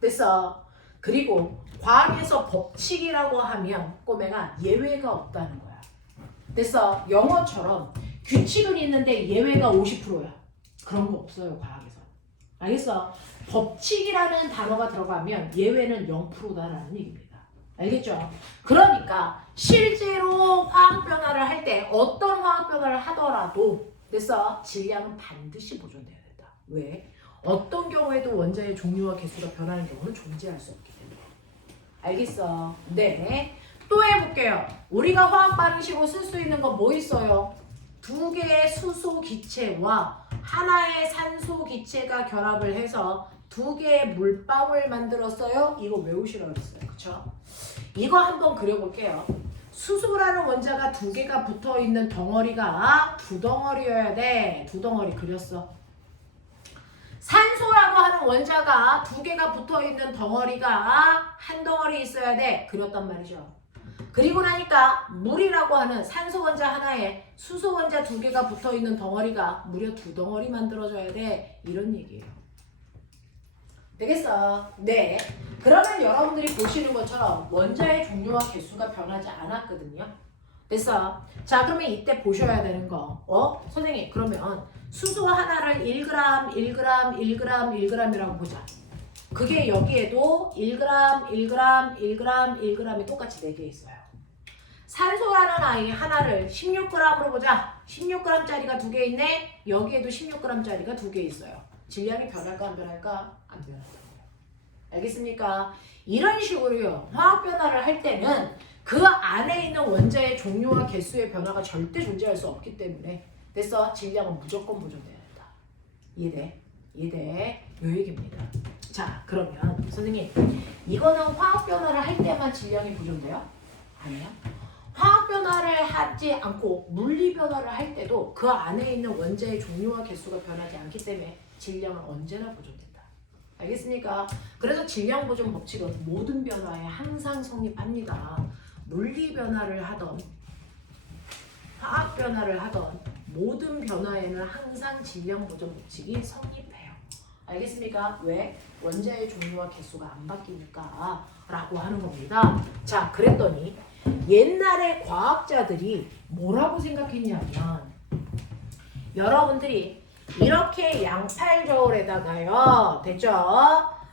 됐어? 그리고 과학에서 법칙이라고 하면 꼬맹아 예외가 없다는 거야. 됐어? 영어처럼 규칙은 있는데 예외가 50%야. 그런 거 없어요, 과학에서. 알겠어? 법칙이라는 단어가 들어가면 예외는 0%다라는 얘기입니다. 알겠죠? 그러니까 실제로 화학 변화를 할 때 어떤 화학 변화를 하더라도 됐어? 질량은 반드시 보존돼야 된다. 왜? 어떤 경우에도 원자의 종류와 개수가 변하는 경우는 존재할 수 없기 때문에. 알겠어? 네. 또 해볼게요. 우리가 화학 반응식으로 쓸 수 있는 건 뭐 있어요? 2개의 수소 기체와 하나의 산소 기체가 결합을 해서 2개의 물방울 만들었어요. 이거 외우시라고 했어요. 그쵸? 이거 한번 그려볼게요. 수소라는 원자가 2개가 붙어있는 덩어리가 2덩어리여야 돼. 2덩어리 그렸어. 산소라고 하는 원자가 2개가 붙어있는 덩어리가 1덩어리 있어야 돼. 그렸단 말이죠. 그리고 나니까 물이라고 하는 산소 원자 하나에 수소 원자 2개가 붙어있는 덩어리가 무려 2덩어리 만들어져야 돼. 이런 얘기예요. 되겠어? 네. 그러면 여러분들이 보시는 것처럼 원자의 종류와 개수가 변하지 않았거든요. 됐어? 자, 그러면 이때 보셔야 되는 거. 선생님, 그러면 수소 하나를 1g, 1g, 1g, 1g이라고 보자. 그게 여기에도 1g, 1g, 1g, 1g이 똑같이 4개 있어요. 산소라는 아이 하나를 16g으로 보자. 16g짜리가 2개 있네. 여기에도 16g짜리가 2개 있어요. 질량이 변할까 안 변할까? 안 변할 거예요. 알겠습니까? 이런 식으로요. 화학 변화를 할 때는 그 안에 있는 원자의 종류와 개수의 변화가 절대 존재할 수 없기 때문에 됐어? 질량은 무조건 보존돼야 된다. 이해돼? 이해돼? 요 얘기입니다. 자, 그러면 선생님 이거는 화학 변화를 할 때만 질량이 보존돼요? 아니요. 화학 변화를 하지 않고 물리 변화를 할 때도 그 안에 있는 원자의 종류와 개수가 변하지 않기 때문에 질량은 언제나 보존된다. 알겠습니까? 그래서 질량 보존 법칙은 모든 변화에 항상 성립합니다. 물리 변화를 하던 화학 변화를 하던 모든 변화에는 항상 질량 보존 법칙이 성립해요. 알겠습니까? 왜? 원자의 종류와 개수가 안 바뀌니까 라고 하는 겁니다. 자, 그랬더니 옛날에 과학자들이 뭐라고 생각했냐면 여러분들이 이렇게 양팔저울에다가요, 됐죠?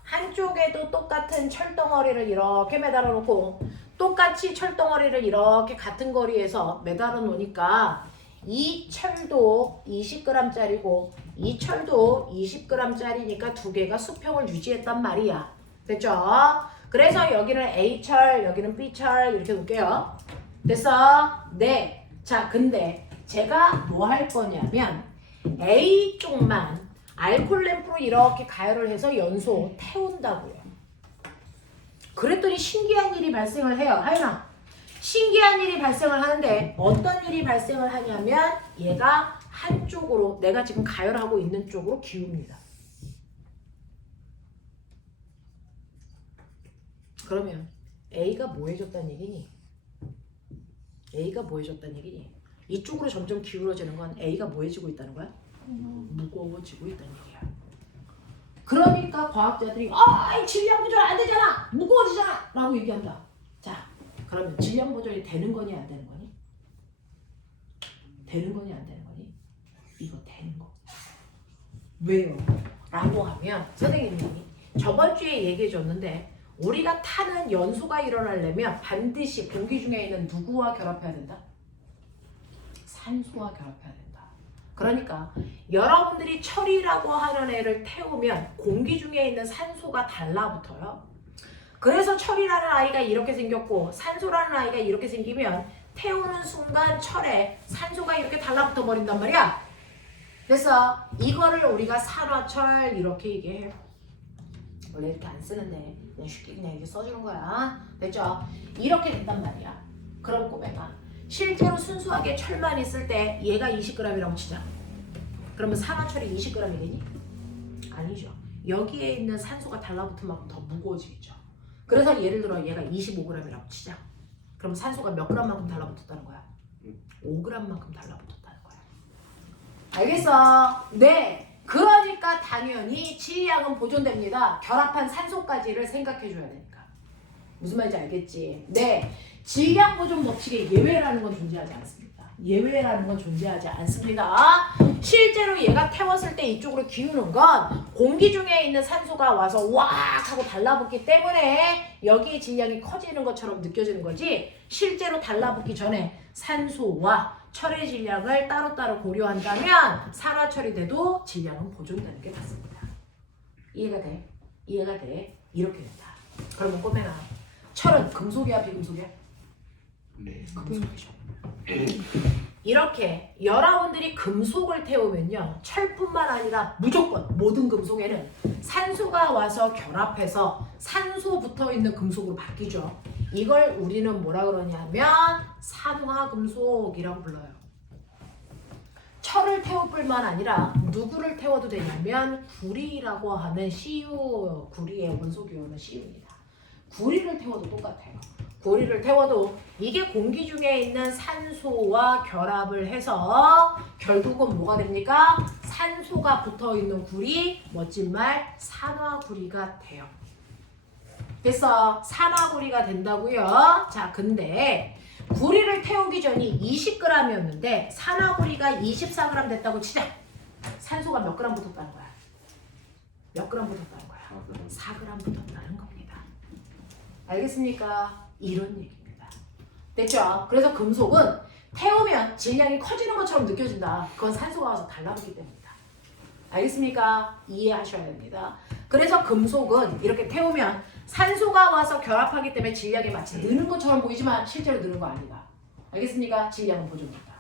한쪽에도 똑같은 철덩어리를 이렇게 매달아 놓고 똑같이 철덩어리를 이렇게 같은 거리에서 매달아 놓으니까 이 철도 20g짜리고 이 철도 20g짜리니까 2개가 수평을 유지했단 말이야. 됐죠? 그래서 여기는 A철, 여기는 B철 이렇게 놓을게요. 됐어? 네. 자, 근데 제가 뭐 할 거냐면 A쪽만 알콜 램프로 이렇게 가열을 해서 연소 태운다고요. 그랬더니 신기한 일이 발생을 해요. 하연아, 신기한 일이 발생을 하는데 어떤 일이 발생을 하냐면 얘가 한쪽으로 내가 지금 가열하고 있는 쪽으로 기웁니다. 그러면 A가 뭐 해줬다는 얘기니? A가 뭐 해줬다는 얘기니? 이쪽으로 점점 기울어지는 건 A가 뭐 해지고 있다는 거야? 무거워지고 있다는 얘기야. 그러니까 과학자들이 이 질량 보존 안 되잖아, 무거워지잖아 라고 얘기한다. 자, 그러면 질량 보존이 되는 거니 안 되는 거니? 되는 거니 안 되는 거니? 이거 되는 거. 왜요? 라고 하면 선생님이 저번 주에 얘기해 줬는데 우리가 타는 연소가 일어나려면 반드시 공기 중에 있는 누구와 결합해야 된다? 산소와 결합해야 된다. 그러니까 여러분들이 철이라고 하는 애를 태우면 공기 중에 있는 산소가 달라붙어요. 그래서 철이라는 아이가 이렇게 생겼고 산소라는 아이가 이렇게 생기면 태우는 순간 철에 산소가 이렇게 달라붙어 버린단 말이야. 그래서 이거를 우리가 산화철 이렇게 얘기해요. 원래 이렇게 안 쓰는데 그냥 쉽게 그냥 이렇게 써주는 거야. 됐죠? 이렇게 된단 말이야. 그럼 꼬맹아, 실제로 순수하게 철만 있을 때 얘가 20g이라고 치자. 그러면 산화철이 20g이 되니? 아니죠. 여기에 있는 산소가 달라붙은 만큼 더 무거워지겠죠. 그래서 예를 들어 얘가 25g이라고 치자. 그럼 산소가 몇 g만큼 달라붙었다는 거야? 5g만큼 달라붙었다는 거야. 알겠어? 네. 그러니까 당연히 질량은 보존됩니다. 결합한 산소까지를 생각해줘야 되니까. 무슨 말인지 알겠지? 네. 질량 보존 법칙에 예외라는 건 존재하지 않습니다. 예외라는 건 존재하지 않습니다. 실제로 얘가 태웠을 때 이쪽으로 기우는 건 공기 중에 있는 산소가 와서 왁 하고 달라붙기 때문에 여기의 질량이 커지는 것처럼 느껴지는 거지, 실제로 달라붙기 전에 산소와 철의 질량을 따로따로 고려한다면 산화철이 돼도 질량은 보존되는 게 맞습니다. 이해가 돼? 이해가 돼? 이렇게 된다. 그러면 꼬매나, 철은 금속이야 비금속이야? 네. 금속이죠. 이렇게 여러분들이 금속을 태우면요, 철뿐만 아니라 무조건 모든 금속에는 산소가 와서 결합해서 산소 붙어있는 금속으로 바뀌죠. 이걸 우리는 뭐라 그러냐면 산화금속이라고 불러요. 철을 태울 뿐만 아니라 누구를 태워도 되냐면 구리라고 하는 CU, 구리의 원소 기호는 CU입니다. 구리를 태워도 똑같아요. 구리를 태워도 이게 공기 중에 있는 산소와 결합을 해서 결국은 뭐가 됩니까? 산소가 붙어있는 구리, 멋진 말 산화구리가 돼요. 됐어. 산화구리가 된다고요. 자, 근데 구리를 태우기 전이 20g이었는데 산화구리가 24g 됐다고 치자. 산소가 몇 g 붙었다는 거야? 몇 g 붙었다는 거야? 4g 붙었다는 겁니다. 알겠습니까? 이런 얘기입니다. 됐죠? 그래서 금속은 태우면 질량이 커지는 것처럼 느껴진다. 그건 산소가 와서 달라붙기 때문이다. 알겠습니까? 이해하셔야 됩니다. 그래서 금속은 이렇게 태우면 산소가 와서 결합하기 때문에 질량이 마치 느는 것처럼 보이지만 실제로 느는 거 아니다. 알겠습니까? 질량은 보존된다.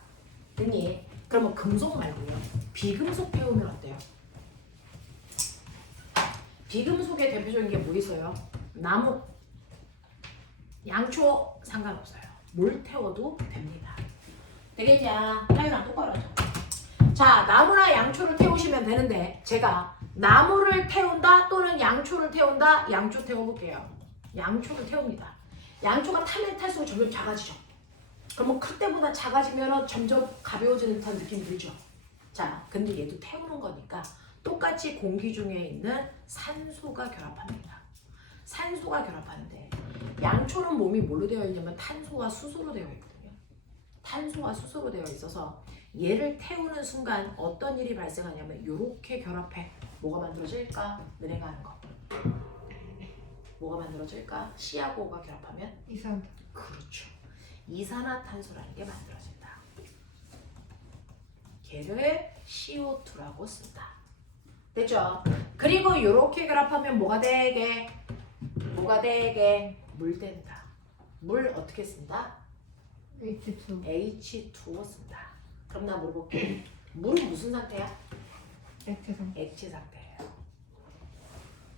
됐니? 그러면 금속 말고요. 비금속 태우면 어때요? 비금속의 대표적인 게 뭐 있어요? 나무, 양초 상관없어요. 뭘 태워도 됩니다. 되겠지? 타이랑 똑바로 하죠. 자, 나무나 양초를 태우시면 되는데 제가 나무를 태운다 또는 양초를 태운다. 양초 태워볼게요. 양초를 태웁니다. 양초가 타면 탈수록 점점 작아지죠. 그러면 클 때보다 작아지면 점점 가벼워지는 듯한 느낌이 들죠. 자, 근데 얘도 태우는 거니까 똑같이 공기 중에 있는 산소가 결합합니다. 산소가 결합하는데 양초는 몸이 뭘로 되어 있냐면 탄소와 수소로 되어 있거든요. 탄소와 수소로 되어 있어서 얘를 태우는 순간 어떤 일이 발생하냐면 이렇게 결합해. 뭐가 만들어질까? 너네가 하는 거. 뭐가 만들어질까? C하고 O가 결합하면 이산. 그렇죠. 이산화탄소라는 게 만들어진다. 걔를 CO2라고 쓴다. 됐죠? 그리고 이렇게 결합하면 뭐가 되게? 뭐가 되게? 물 된다. 물 어떻게 쓴다? H2. H2O 쓴다. 그럼 나 물어볼게. 물은 무슨 상태야? 액체상. 액체 상태예요.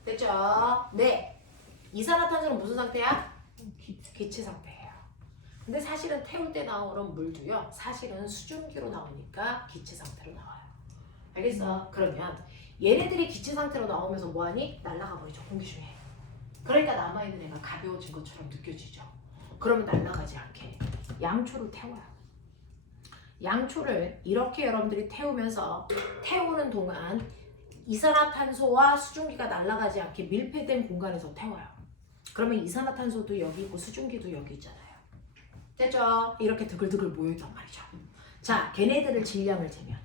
됐죠? 네. 이산화탄소는 무슨 상태야? 기체 상태예요. 근데 사실은 태울 때 나오는 물도요. 사실은 수증기로 나오니까 기체 상태로 나와요. 알겠어? 그러면 얘네들이 기체 상태로 나오면서 뭐하니? 날아가 버리죠. 공기 중에. 그러니까 남아있는 애가 가벼워진 것처럼 느껴지죠. 그러면 날아가지 않게 양초를 태워요. 양초를 이렇게 여러분들이 태우면서 태우는 동안 이산화탄소와 수증기가 날아가지 않게 밀폐된 공간에서 태워요. 그러면 이산화탄소도 여기 있고 수증기도 여기 있잖아요. 됐죠? 이렇게 드글드글 모여있단 말이죠. 자, 걔네들을 질량을 재면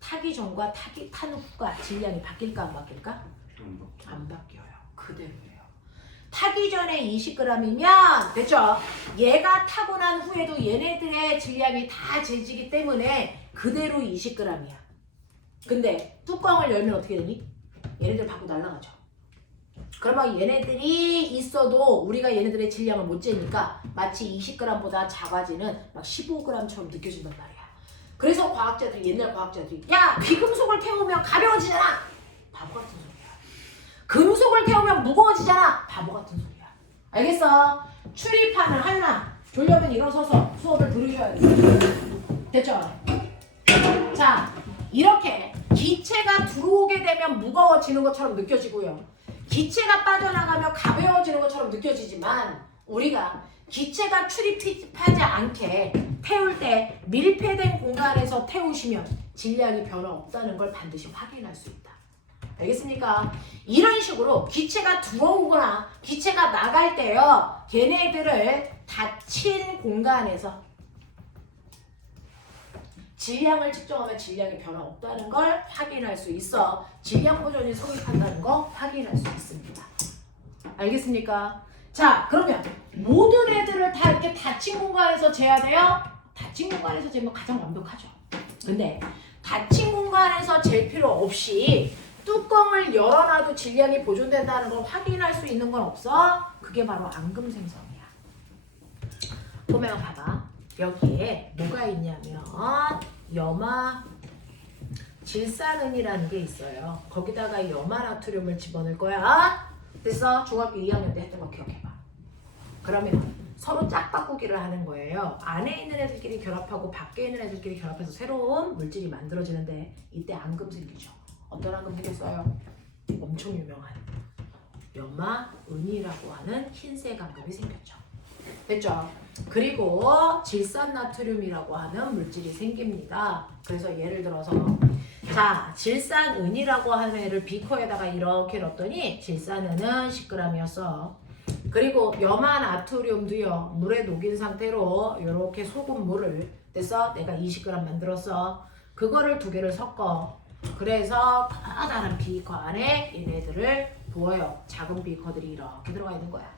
타기 전과 탄 후가 질량이 바뀔까 안 바뀔까? 안 바뀌어요. 그대로예요. 타기 전에 20g이면 됐죠? 얘가 타고 난 후에도 얘네들의 질량이 다 재지기 때문에 그대로 20g이야. 근데 뚜껑을 열면 어떻게 되니? 얘네들 밖으로 날아가죠. 그러면 얘네들이 있어도 우리가 얘네들의 질량을 못 재니까 마치 20g보다 작아지는 막 15g처럼 느껴진단 말이야. 그래서 과학자들이, 옛날 과학자들이 야, 비금속을 태우면 가벼워지잖아. 바보 같은 소리야. 금속을 태우면 무거워지잖아. 바보 같은 소리야. 알겠어? 출입하는 한나 졸려면 일어서서 수업을 들으셔야 돼요. 됐죠? 자, 이렇게 기체가 들어오게 되면 무거워지는 것처럼 느껴지고요. 기체가 빠져나가면 가벼워지는 것처럼 느껴지지만 우리가 기체가 출입하지 않게 태울 때 밀폐된 공간에서 태우시면 질량이 변화 없다는 걸 반드시 확인할 수 있다. 알겠습니까? 이런 식으로 기체가 들어오거나 기체가 나갈 때요. 걔네들을 닫힌 공간에서 질량을 측정하면 질량이 변화 없다는 걸 확인할 수 있어. 질량 보존이 성립한다는 거 확인할 수 있습니다. 알겠습니까? 자, 그러면 모든 애들을 다 이렇게 닫힌 공간에서 재야 돼요? 닫힌 공간에서 재면 가장 완벽하죠. 근데 닫힌 공간에서 잴 필요 없이 뚜껑을 열어놔도 질량이 보존된다는 걸 확인할 수 있는 건 없어? 그게 바로 앙금생성이야. 보면 봐봐. 여기에 뭐가 있냐면 염화 질산은이라는 게 있어요. 거기다가 염화나트륨을 집어넣을 거야. 됐어? 중학교 2학년 때 했던 거 기억해봐. 그러면 서로 짝바꾸기를 하는 거예요. 안에 있는 애들끼리 결합하고 밖에 있는 애들끼리 결합해서 새로운 물질이 만들어지는데 이때 앙금 생기죠. 어떤 앙금 생겼어요? 엄청 유명한 염화은이라고 하는 흰색 암금이 생겼죠. 됐죠? 그리고 질산나트륨이라고 하는 물질이 생깁니다. 그래서 예를 들어서 자, 질산은이라고 하는 애를 비커에다가 이렇게 넣었더니 질산은은 10g이었어. 그리고 염화나트륨도요, 물에 녹인 상태로 이렇게 소금물을 됐어? 내가 20g 만들었어. 그거를 두 개를 섞어. 그래서 커다란 비커 안에 얘네들을 부어요. 작은 비커들이 이렇게 들어가 있는 거야.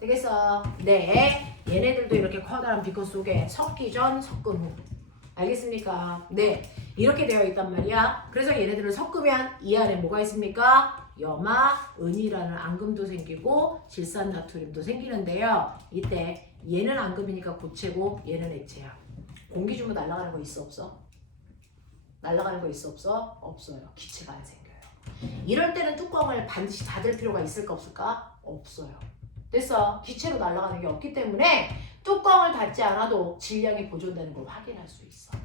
되겠어? 네. 얘네들도 이렇게 커다란 비커 속에 섞기 전 섞은 후. 알겠습니까? 네. 이렇게 되어 있단 말이야. 그래서 얘네들을 섞으면 이 안에 뭐가 있습니까? 염화은이라는 앙금도 생기고 질산나트륨도 생기는데요. 이때 얘는 앙금이니까 고체고 얘는 액체야. 공기 중으로 날아가는 거 있어 없어? 날아가는 거 있어 없어? 없어요. 기체가 안 생겨요. 이럴 때는 뚜껑을 반드시 닫을 필요가 있을까 없을까? 없어요. 됐어. 기체로 날아가는 게 없기 때문에 뚜껑을 닫지 않아도 질량이 보존되는 걸 확인할 수 있어.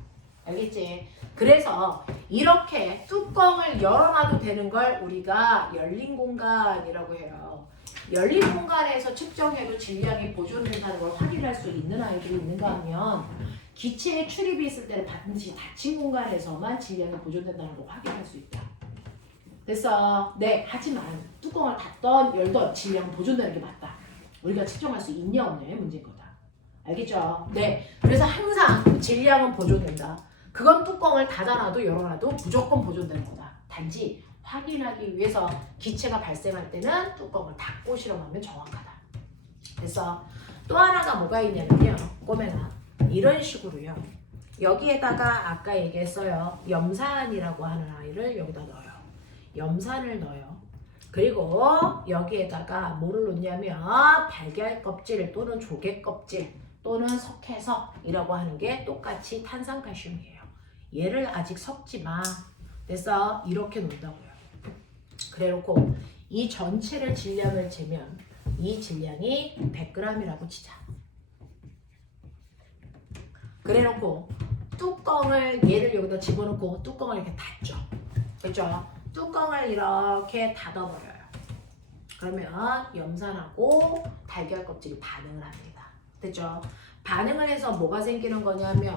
알겠지? 그래서 이렇게 뚜껑을 열어놔도 되는 걸 우리가 열린 공간이라고 해요. 열린 공간에서 측정해도 질량이 보존된다는 걸 확인할 수 있는 아이들이 있는가 하면 기체에 출입이 있을 때는 반드시 닫힌 공간에서만 질량이 보존된다는 걸 확인할 수 있다. 됐어? 네. 하지만 뚜껑을 닫던 열던 질량은 보존되는 게 맞다. 우리가 측정할 수 있냐 없냐의 문제인 거다. 알겠죠? 네. 그래서 항상 질량은 보존된다. 그건 뚜껑을 닫아놔도 열어놔도 무조건 보존되는 거다. 단지 확인하기 위해서 기체가 발생할 때는 뚜껑을 닫고 실험하면 정확하다. 그래서 또 하나가 뭐가 있냐면요. 꼬맹아. 이런 식으로요. 여기에다가 아까 얘기했어요. 염산이라고 하는 아이를 여기다 넣어요. 염산을 넣어요. 그리고 여기에다가 뭐를 넣냐면 달걀 껍질 또는 조개 껍질 또는 석회석이라고 하는 게 똑같이 탄산칼슘이에요. 얘를 아직 섞지 마. 그래서 이렇게 놓는다고요. 그래놓고 이 전체를 질량을 재면 이 질량이 100g이라고 치자. 그래놓고 뚜껑을 얘를 여기다 집어넣고 뚜껑을 이렇게 닫죠. 그렇죠? 뚜껑을 이렇게 닫아버려요. 그러면 염산하고 달걀 껍질이 반응을 합니다. 됐죠? 반응을 해서 뭐가 생기는 거냐면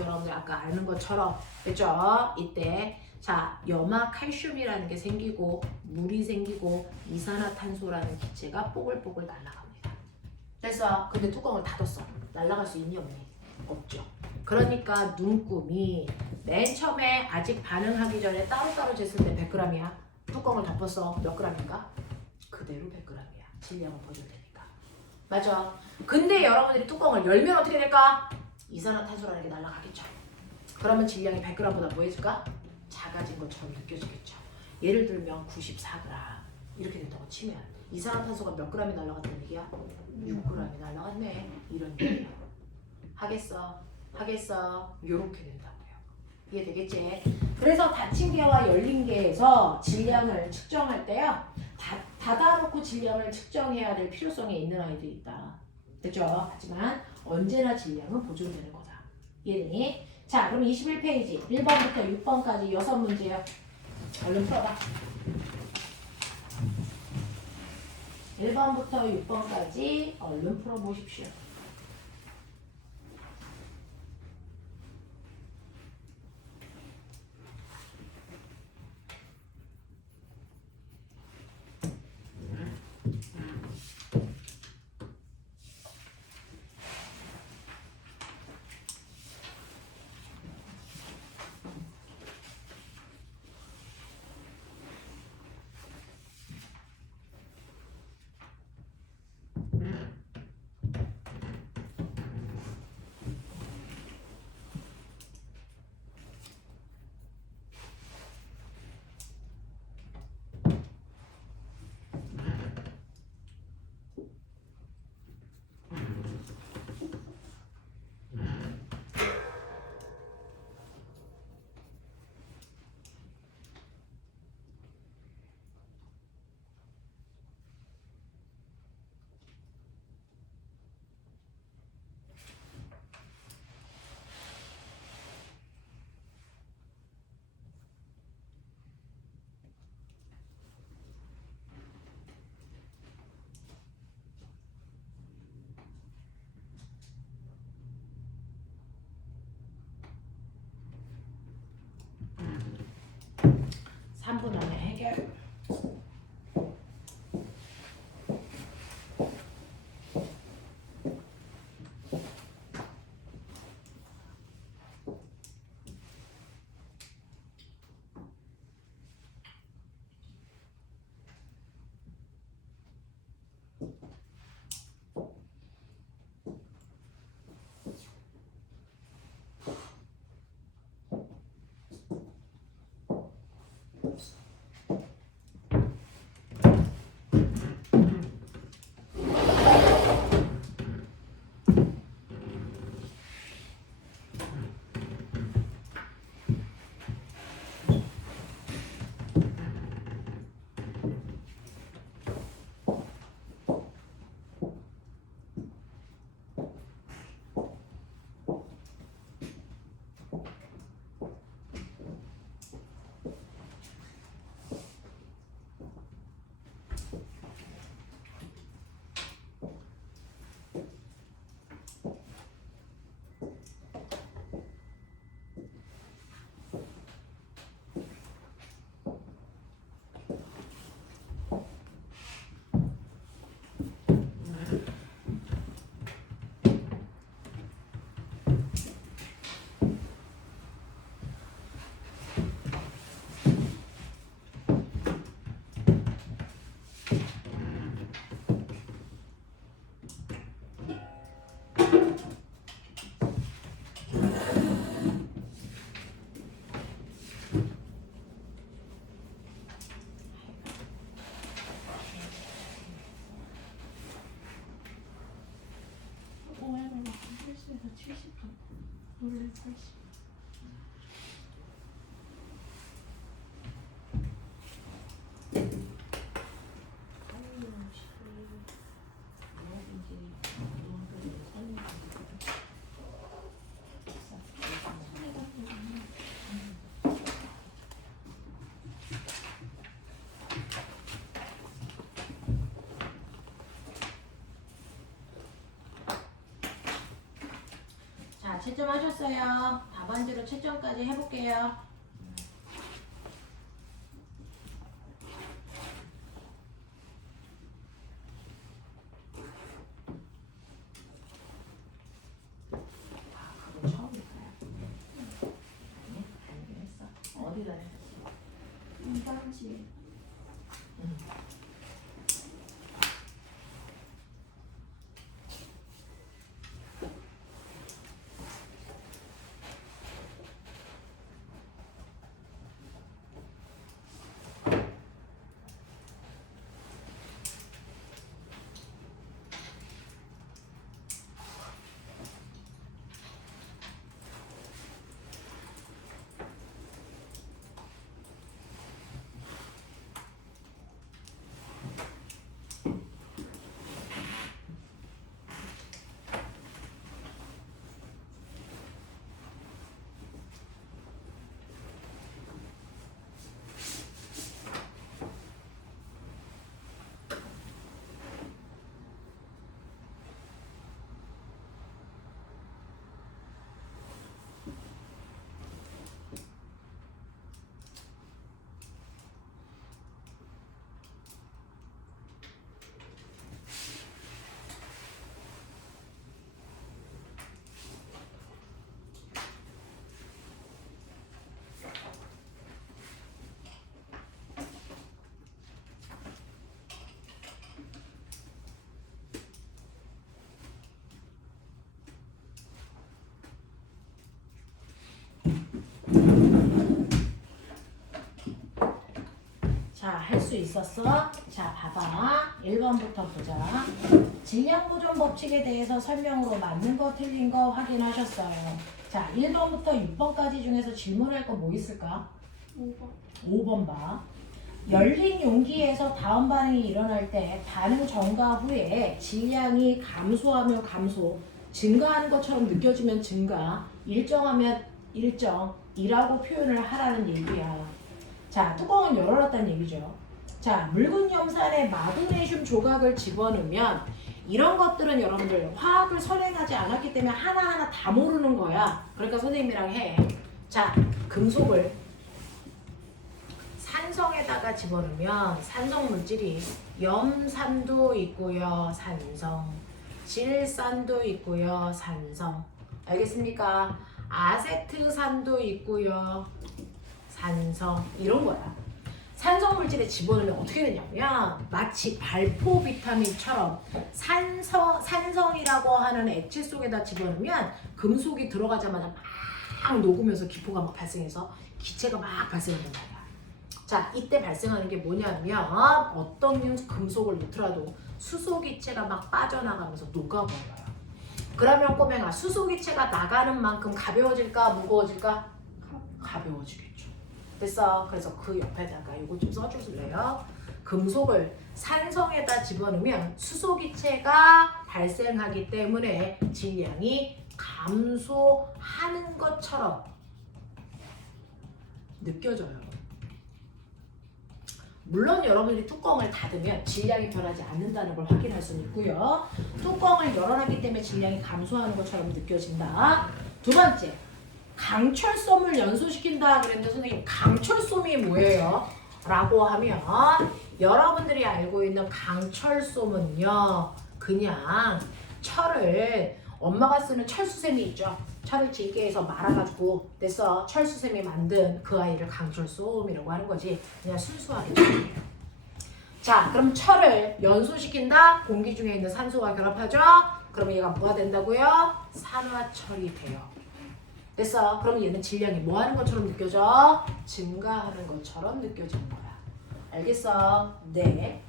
여러분들 아까 아는 것처럼 됐죠? 이때 자 염화칼슘이라는 게 생기고 물이 생기고 이산화탄소라는 기체가 뽀글뽀글 날아갑니다. 됐어? 근데 뚜껑을 닫았어. 날아갈 수 있니 없니? 없죠. 그러니까 눈금이 맨 처음에 아직 반응하기 전에 따로따로 쟀을 때 100g이야. 뚜껑을 덮었어. 몇 g인가? 그대로 100g이야. 질량은 보존되니까. 맞아. 근데 여러분들이 뚜껑을 열면 어떻게 될까? 이산화탄소라는 게 날아가겠죠. 그러면 질량이 100g보다 뭐 해줄까? 작아진 것처럼 느껴지겠죠. 예를 들면 94g 이렇게 된다고 치면 이산화탄소가 몇 g이 날아갔다는 얘기야? 6g이 날아갔네. 이런 얘기야. 하겠어? 요렇게 된다고요. 이해되겠지? 그래서 닫힌 개와 열린 개에서 질량을 측정할 때요. 닫아놓고 질량을 측정해야 될 필요성이 있는 아이들이 있다. 됐죠? 하지만 언제나 질량은 보존되는 거다. 이해되니? 자, 그럼 21페이지 1번부터 6번까지 6문제요. 얼른 풀어봐. 1번부터 6번까지 얼른 풀어보십시오. 3분 안에 해결. 오해는 80에서 70 원래 80. 자, 채점하셨어요. 답안지로 채점까지 해볼게요. 아, 그거 처음일까요? 아니, 아니긴 했어. 어디다 했었어? 이반지. 자, 할 수 있었어? 자, 봐봐. 1번부터 보자. 질량보존 법칙에 대해서 설명으로 맞는 거 틀린 거 확인하셨어요. 자, 1번부터 6번까지 중에서 질문할 거 뭐 있을까? 5번. 5번 봐. 열린 용기에서 다음 반응이 일어날 때 반응 전과 후에 질량이 감소하면 감소, 증가하는 것처럼 느껴지면 증가, 일정하면 일정이라고 표현을 하라는 얘기야. 자, 뚜껑은 열어놨다는 얘기죠. 자, 묽은 염산에 마그네슘 조각을 집어넣으면 이런 것들은 여러분들 화학을 선행하지 않았기 때문에 하나하나 다 모르는 거야. 그러니까 선생님이랑 해. 자, 금속을 산성에다가 집어넣으면 산성 물질이 염산도 있고요, 산성, 질산도 있고요, 산성. 알겠습니까? 아세트산도 있고요, 산성. 이런 거야. 산성 물질에 집어넣으면 어떻게 되냐면 마치 발포 비타민처럼 산성이라고 하는 액체 속에다 집어넣으면 금속이 들어가자마자 막 녹으면서 기포가 막 발생해서 기체가 막 발생한단 말이야. 자, 이때 발생하는 게 뭐냐면 어떤 금속을 넣더라도 수소기체가 막 빠져나가면서 녹아버려요. 그러면 꼬맹아, 수소기체가 나가는 만큼 가벼워질까 무거워질까? 가벼워지겠죠. 됐어. 그래서 그 옆에다가 이거 좀 써주실래요? 금속을 산성에다 집어넣으면 수소기체가 발생하기 때문에 질량이 감소하는 것처럼 느껴져요. 물론 여러분들이 뚜껑을 닫으면 질량이 변하지 않는다는 걸 확인할 수는 있고요. 뚜껑을 열어놨기 때문에 질량이 감소하는 것처럼 느껴진다. 두 번째, 강철솜을 연소시킨다 그랬는데 선생님 강철솜이 뭐예요? 라고 하면 여러분들이 알고 있는 강철솜은요, 그냥 철을 엄마가 쓰는 철수세미 있죠? 철을 질게 해서 말아가지고 됐어, 철수세미 만든 그 아이를 강철솜이라고 하는 거지. 그냥 순수하게 철이에요. 자, 그럼 철을 연소시킨다. 공기 중에 있는 산소와 결합하죠? 그럼 얘가 뭐가 된다고요? 산화철이 돼요. 됐어. 그럼 얘는 질량이 뭐 하는 것처럼 느껴져? 증가하는 것처럼 느껴지는 거야. 알겠어? 네.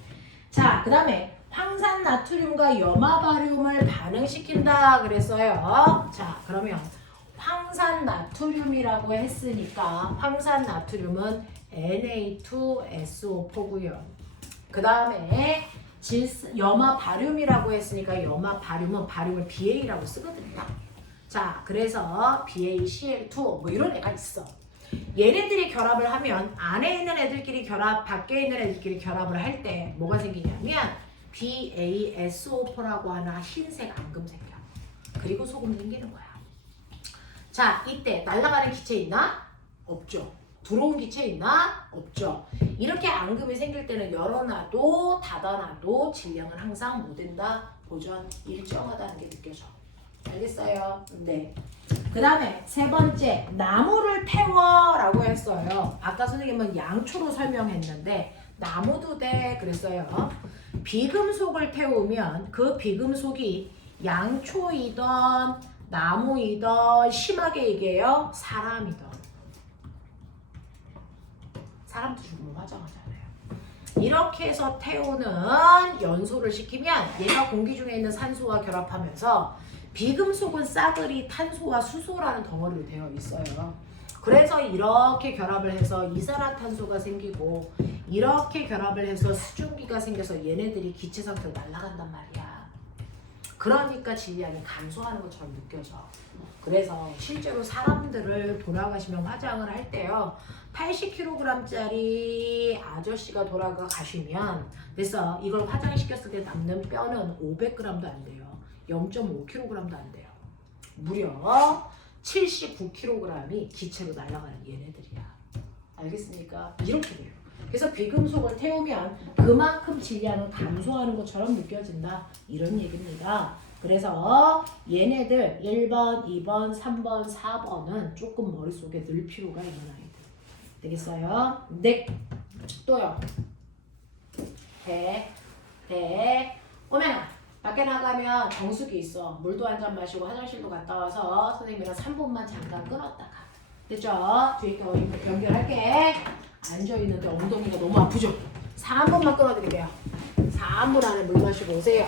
자, 그 다음에 황산나트륨과 염화바륨을 반응시킨다 그랬어요. 자, 그러면 황산나트륨이라고 했으니까 황산나트륨은 Na2SO4고요. 그 다음에 염화바륨이라고 했으니까 염화바륨은 바륨을 BA라고 쓰거든요. 자, 그래서 BaCl2 뭐 이런 애가 있어. 얘네들이 결합을 하면 안에 있는 애들끼리 결합, 밖에 있는 애들끼리 결합을 할 때 뭐가 생기냐면 BaSO4라고 하는 흰색 앙금 생겨. 그리고 소금 생기는 거야. 자, 이때 날아가는 기체 있나? 없죠. 들어온 기체 있나? 없죠. 이렇게 앙금이 생길 때는 열어놔도 닫아놔도 질량은 항상 뭐 된다? 보전 일정하다는 게 느껴져. 알겠어요? 네. 그 다음에 세 번째, 나무를 태워 라고 했어요. 아까 선생님은 양초로 설명했는데 나무도 돼 그랬어요. 비금속을 태우면 그 비금속이 양초이던 나무이던 심하게 얘기해요, 사람이던. 사람도 죽으면 화장하잖아요. 이렇게 해서 태우는 연소를 시키면 얘가 공기 중에 있는 산소와 결합하면서 비금속은 싸그리 탄소와 수소라는 덩어리로 되어 있어요. 그래서 이렇게 결합을 해서 이산화탄소가 생기고 이렇게 결합을 해서 수증기가 생겨서 얘네들이 기체 상태로 날아간단 말이야. 그러니까 질량이 감소하는 것처럼 느껴져. 그래서 실제로 사람들을 돌아가시면 화장을 할 때요, 80kg짜리 아저씨가 돌아가시면 됐어, 이걸 화장시켰을 때 남는 뼈는 500g도 안 돼요. 0.5kg도 안 돼요. 무려 79kg이 기체로 날아가는 얘네들이야. 알겠습니까? 이렇게 돼요. 그래서 비금속을 태우면 그만큼 질량은 감소하는 것처럼 느껴진다. 이런 얘기입니다. 그래서 얘네들 1번, 2번, 3번, 4번은 조금 머릿속에 넣을 필요가 있는 아이들. 되겠어요? 네. 또요. 꼬맹아. 밖에 나가면 정수기 있어. 물도 한 잔 마시고 화장실도 갔다 와서 선생님이랑 3분만 잠깐 끊었다가. 됐죠? 뒤에 거 연결할게. 앉아있는데 엉덩이가 너무 아프죠? 3분만 끊어드릴게요. 3분 안에 물 마시고 오세요.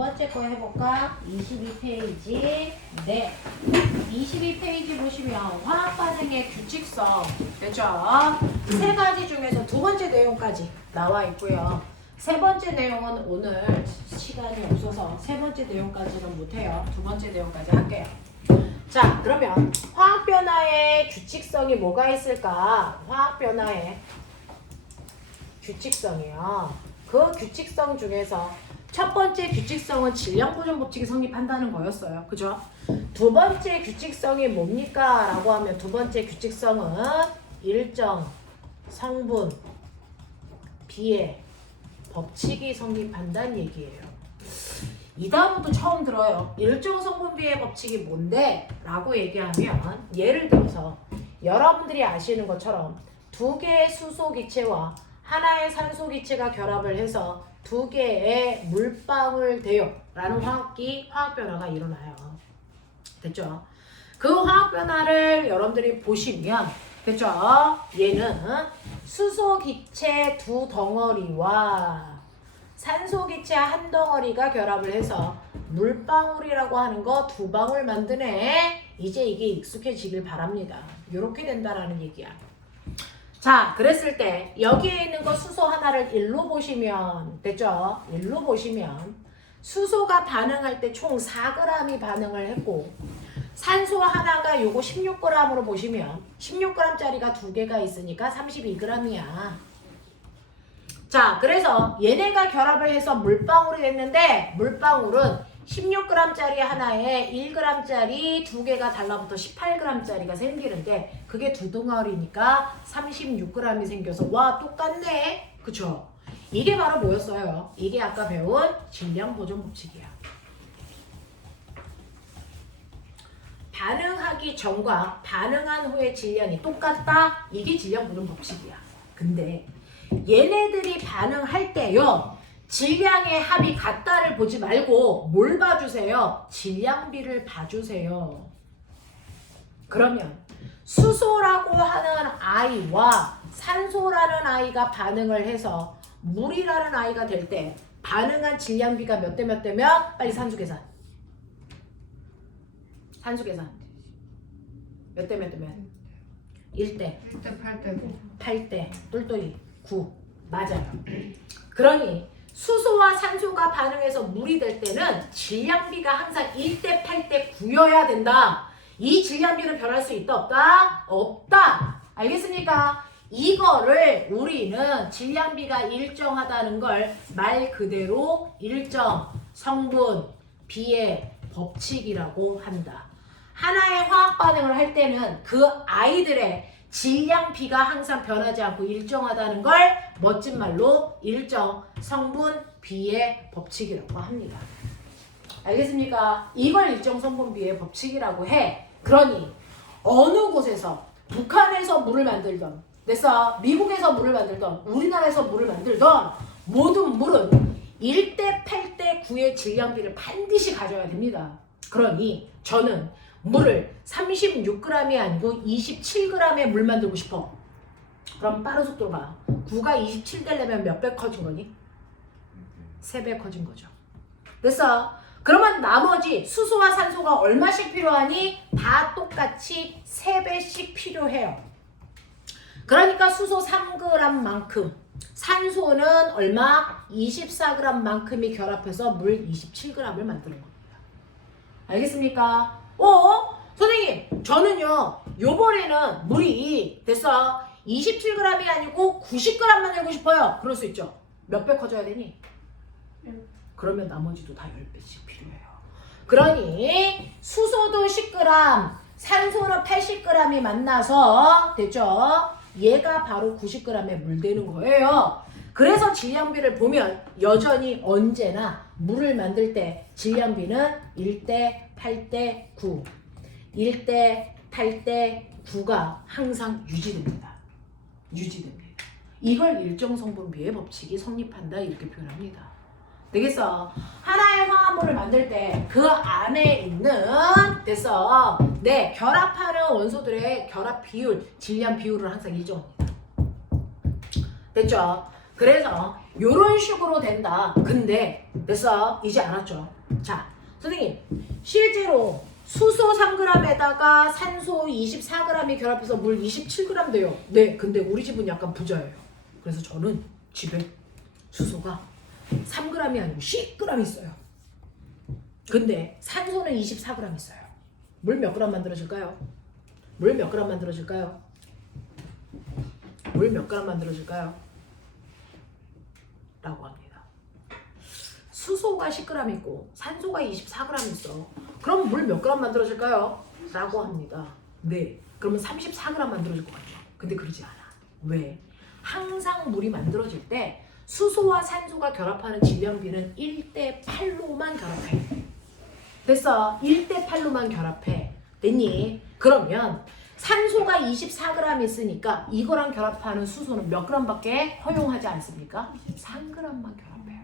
번째 거 해볼까? 22페이지. 네. 22페이지 보시면 화학 반응의 규칙성. 됐죠? 세 가지 중에서 두 번째 내용까지 나와 있고요. 세 번째 내용은 오늘 시간이 없어서 세 번째 내용까지는 못해요. 두 번째 내용까지 할게요. 자, 그러면 화학 변화의 규칙성이 뭐가 있을까? 화학 변화의 규칙성이요. 그 규칙성 중에서 첫 번째 규칙성은 질량 보존 법칙이 성립한다는 거였어요. 그죠? 두 번째 규칙성이 뭡니까? 라고 하면 두 번째 규칙성은 일정 성분 비의 법칙이 성립한다는 얘기예요. 이 단어도 처음 들어요. 일정 성분 비의 법칙이 뭔데? 라고 얘기하면 예를 들어서 여러분들이 아시는 것처럼 두 개의 수소 기체와 하나의 산소 기체가 결합을 해서 두 개의 물방울 대용라는 화학 변화가 일어나요. 됐죠? 그 화학 변화를 여러분들이 보시면 됐죠? 얘는 수소 기체 두 덩어리와 산소 기체 한 덩어리가 결합을 해서 물방울이라고 하는 거 두 방울 만드네. 이제 이게 익숙해지길 바랍니다. 이렇게 된다라는 얘기야. 자, 그랬을 때 여기에 있는 거 수소 하나를 1로 보시면 됐죠? 1로 보시면 수소가 반응할 때 총 4g이 반응을 했고 산소 하나가 요거 16g으로 보시면 16g짜리가 두 개가 있으니까 32g이야. 자, 그래서 얘네가 결합을 해서 물방울이 됐는데 물방울은 16g짜리 하나에 1g짜리 두 개가 달라붙어 18g짜리가 생기는데 그게 두 덩어리니까 36g이 생겨서 와 똑같네. 그쵸? 이게 바로 뭐였어요? 이게 아까 배운 질량 보존 법칙이야. 반응하기 전과 반응한 후의 질량이 똑같다? 이게 질량 보존 법칙이야. 근데 얘네들이 반응할 때요. 질량의 합이 같다를 보지 말고 뭘 봐주세요? 질량비를 봐주세요. 그러면 수소라고 하는 아이와 산소라는 아이가 반응을 해서 물이라는 아이가 될 때 반응한 질량비가 몇 대 몇 대면 빨리 산수 계산. 산수 계산. 몇 대 몇 대면? 1대. 1대 8대 9. 8대. 똘똘이 9. 맞아요. 그러니 수소와 산소가 반응해서 물이 될 때는 질량비가 항상 1대 8대 9여야 된다. 이 질량비를 변할 수 있다 없다? 없다. 알겠습니까? 이거를 우리는 질량비가 일정하다는 걸 말 그대로 일정 성분 비의 법칙이라고 한다. 하나의 화학 반응을 할 때는 그 아이들의 질량비가 항상 변하지 않고 일정하다는 걸 멋진 말로 일정 성분 비의 법칙이라고 합니다. 알겠습니까? 이걸 일정 성분 비의 법칙이라고 해. 그러니 어느 곳에서 북한에서 물을 만들던 됐어? 미국에서 물을 만들던 우리나라에서 물을 만들던 모든 물은 1대 8대 9의 질량비를 반드시 가져야 됩니다. 그러니 저는 물을 36g이 아니고 27g의 물 만들고 싶어. 그럼 빠른 속도로 가. 9가 27 되려면 몇 배 커진 거니? 3배 커진 거죠. 됐어? 그러면 나머지 수소와 산소가 얼마씩 필요하니? 다 똑같이 3배씩 필요해요. 그러니까 수소 3g만큼 산소는 얼마? 24g만큼이 결합해서 물 27g을 만드는 겁니다. 알겠습니까? 선생님 저는요 요번에는 물이 됐어 27g이 아니고 90g만 내고 싶어요. 그럴 수 있죠. 몇 배 커져야 되니? 그러면 나머지도 다 10배씩 필요해요. 그러니 수소도 10g 산소는 80g이 만나서 됐죠? 얘가 바로 90g의 물 되는 거예요. 그래서 질량비를 보면 여전히 언제나 물을 만들 때 질량비는 1대 8대 9 1대 8대 9가 항상 유지됩니다. 유지됩니다. 이걸 일정 성분비의 법칙이 성립한다 이렇게 표현합니다. 되겠어? 하나의 화합물을 만들 때 그 안에 있는 됐어? 네, 결합하는 원소들의 결합 비율, 질량 비율을 항상 일정합니다. 됐죠? 그래서 요런 식으로 된다. 근데 됐어. 이제 알았죠? 자, 선생님 실제로 수소 3g에다가 산소 24g이 결합해서 물 27g 돼요. 네, 근데 우리 집은 약간 부자예요. 그래서 저는 집에 수소가 3g이 아니고 10g 있어요. 근데 산소는 24g 있어요. 물 몇 g 만들어질까요? 물 몇 g 만들어질까요? 물 몇 g 만들어질까요? 라고 합니다. 수소가 10g 있고 산소가 24g 있어. 그럼 물 몇 g 만들어질까요? 라고 합니다. 네, 그러면 34g 만들어질 것 같죠. 근데 그러지 않아. 왜? 항상 물이 만들어질 때 수소와 산소가 결합하는 질량비는 1대 8로만 결합해. 됐어. 1대 8로만 결합해. 됐니? 그러면 산소가 24g 있으니까 이거랑 결합하는 수소는 몇 g밖에 허용하지 않습니까? 3g만 결합해요.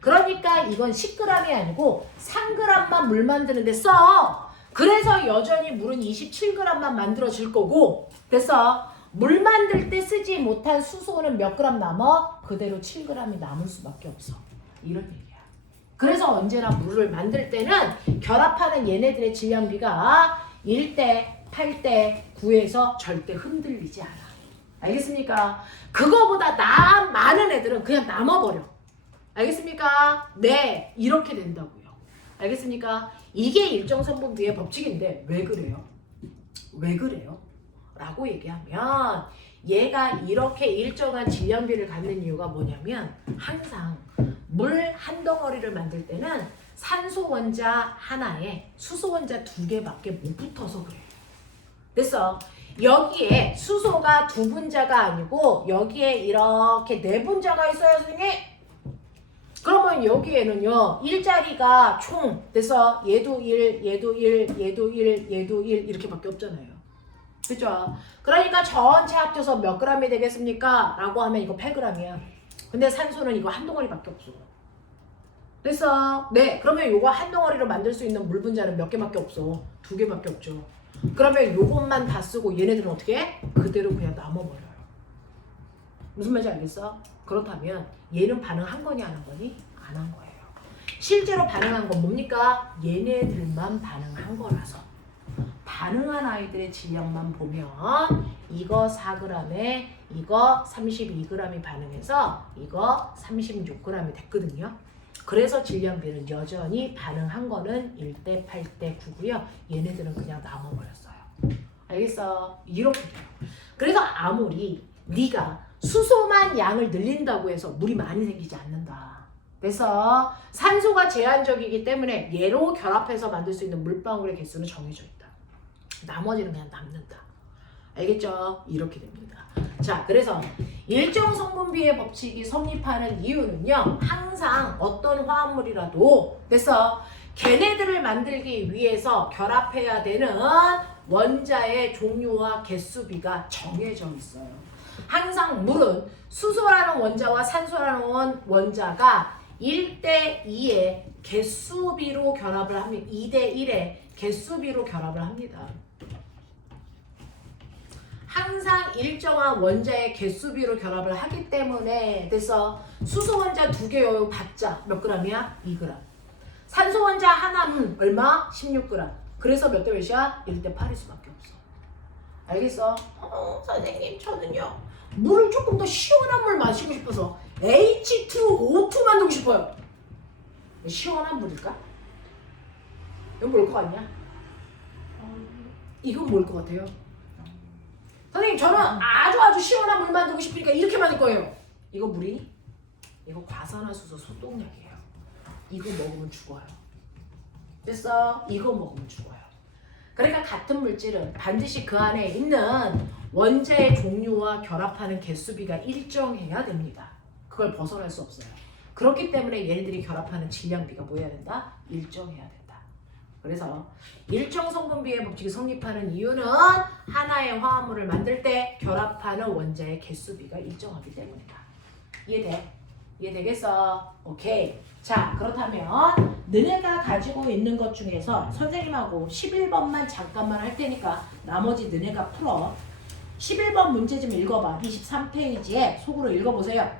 그러니까 이건 10g이 아니고 3g만 물 만드는데 써. 그래서 여전히 물은 27g만 만들어질 거고, 됐어. 물 만들 때 쓰지 못한 수소는 몇 g 남아? 그대로 7g이 남을 수밖에 없어. 이런 얘기야. 그래서 언제나 물을 만들 때는 결합하는 얘네들의 질량비가 1대 8대 9에서 절대 흔들리지 않아. 알겠습니까? 그거보다 많은 애들은 그냥 남아버려. 알겠습니까? 네, 이렇게 된다고요. 알겠습니까? 이게 일정성분비의 법칙인데 왜 그래요? 왜 그래요? 라고 얘기하면 얘가 이렇게 일정한 질량비를 갖는 이유가 뭐냐면 항상 물 한 덩어리를 만들 때는 산소 원자 하나에 수소 원자 2개밖에 못 붙어서 그래요. 됐어. 여기에 수소가 2분자가 아니고 여기에 이렇게 4분자가 있어요, 선생님. 그러면 여기에는요, 일자리가 총, 됐어. 얘도 1, 얘도 1, 얘도 1, 얘도 1 이렇게밖에 없잖아요. 그죠? 그러니까 전체 합쳐서 몇 g이 되겠습니까? 라고 하면 이거 8g이야. 근데 산소는 이거 한 덩어리밖에 없어. 됐어? 네, 그러면 요거 한 덩어리로 만들 수 있는 물 분자는 몇 개밖에 없어? 2개밖에 없죠. 그러면 요것만 다 쓰고 얘네들은 어떻게 해? 그대로 그냥 남아버려요. 무슨 말인지 알겠어? 그렇다면 얘는 반응한 거니 안 한 거니? 안 한 거예요. 실제로 반응한 건 뭡니까? 얘네들만 반응한 거라서. 반응한 아이들의 질량만 보면 이거 4g에 이거 32g이 반응해서 이거 36g이 됐거든요. 그래서 질량비는 여전히 반응한 거는 1대 8대 9고요. 얘네들은 그냥 남아버렸어요. 알겠어? 이렇게 돼요. 그래서 아무리 네가 수소만 양을 늘린다고 해서 물이 많이 생기지 않는다. 그래서 산소가 제한적이기 때문에 얘로 결합해서 만들 수 있는 물방울의 개수는 정해져 있다. 나머지는 그냥 남는다. 알겠죠? 이렇게 됩니다. 자, 그래서 일정 성분비의 법칙이 성립하는 이유는요, 항상 어떤 화합물이라도 됐어, 걔네들을 만들기 위해서 결합해야 되는 원자의 종류와 개수비가 정해져 있어요. 항상 물은 수소라는 원자와 산소라는 원자가 1대 2의 개수비로 결합을 합니다. 2대 1의 개수비로 결합을 합니다. 항상 일정한 원자의 개수비로 결합을 하기 때문에 그래서 수소 원자 2개 받자 몇 g이야? 2g. 산소 원자 하나는 얼마? 16g. 그래서 몇 대 몇이야? 1대 8일 수밖에 없어. 알겠어? 선생님 저는요 물을 조금 더 시원한 물 마시고 싶어서 H2O2 만들고 싶어요. 시원한 물일까? 이건 뭘 것 같냐? 이건 뭘 것 같아요? 선생님 저는 아주 시원한 물 만들고 싶으니까 이렇게 만들 거예요. 이거 물이니? 이거 과산화수소 소독약이에요. 이거 먹으면 죽어요. 됐어? 이거 먹으면 죽어요. 그러니까 같은 물질은 반드시 그 안에 있는 원자의 종류와 결합하는 개수비가 일정해야 됩니다. 그걸 벗어날 수 없어요. 그렇기 때문에 얘네들이 결합하는 질량비가 뭐 해야 된다? 일정해야 된다. 그래서 일정 성분비의 법칙이 성립하는 이유는 하나의 화합물을 만들 때 결합하는 원자의 개수비가 일정하기 때문이다. 이해돼? 이해되겠어? 오케이. 자, 그렇다면 너네가 가지고 있는 것 중에서 선생님하고 11번만 잠깐만 할 테니까 나머지 너네가 풀어. 11번 문제 좀 읽어봐. 23페이지에 속으로 읽어보세요.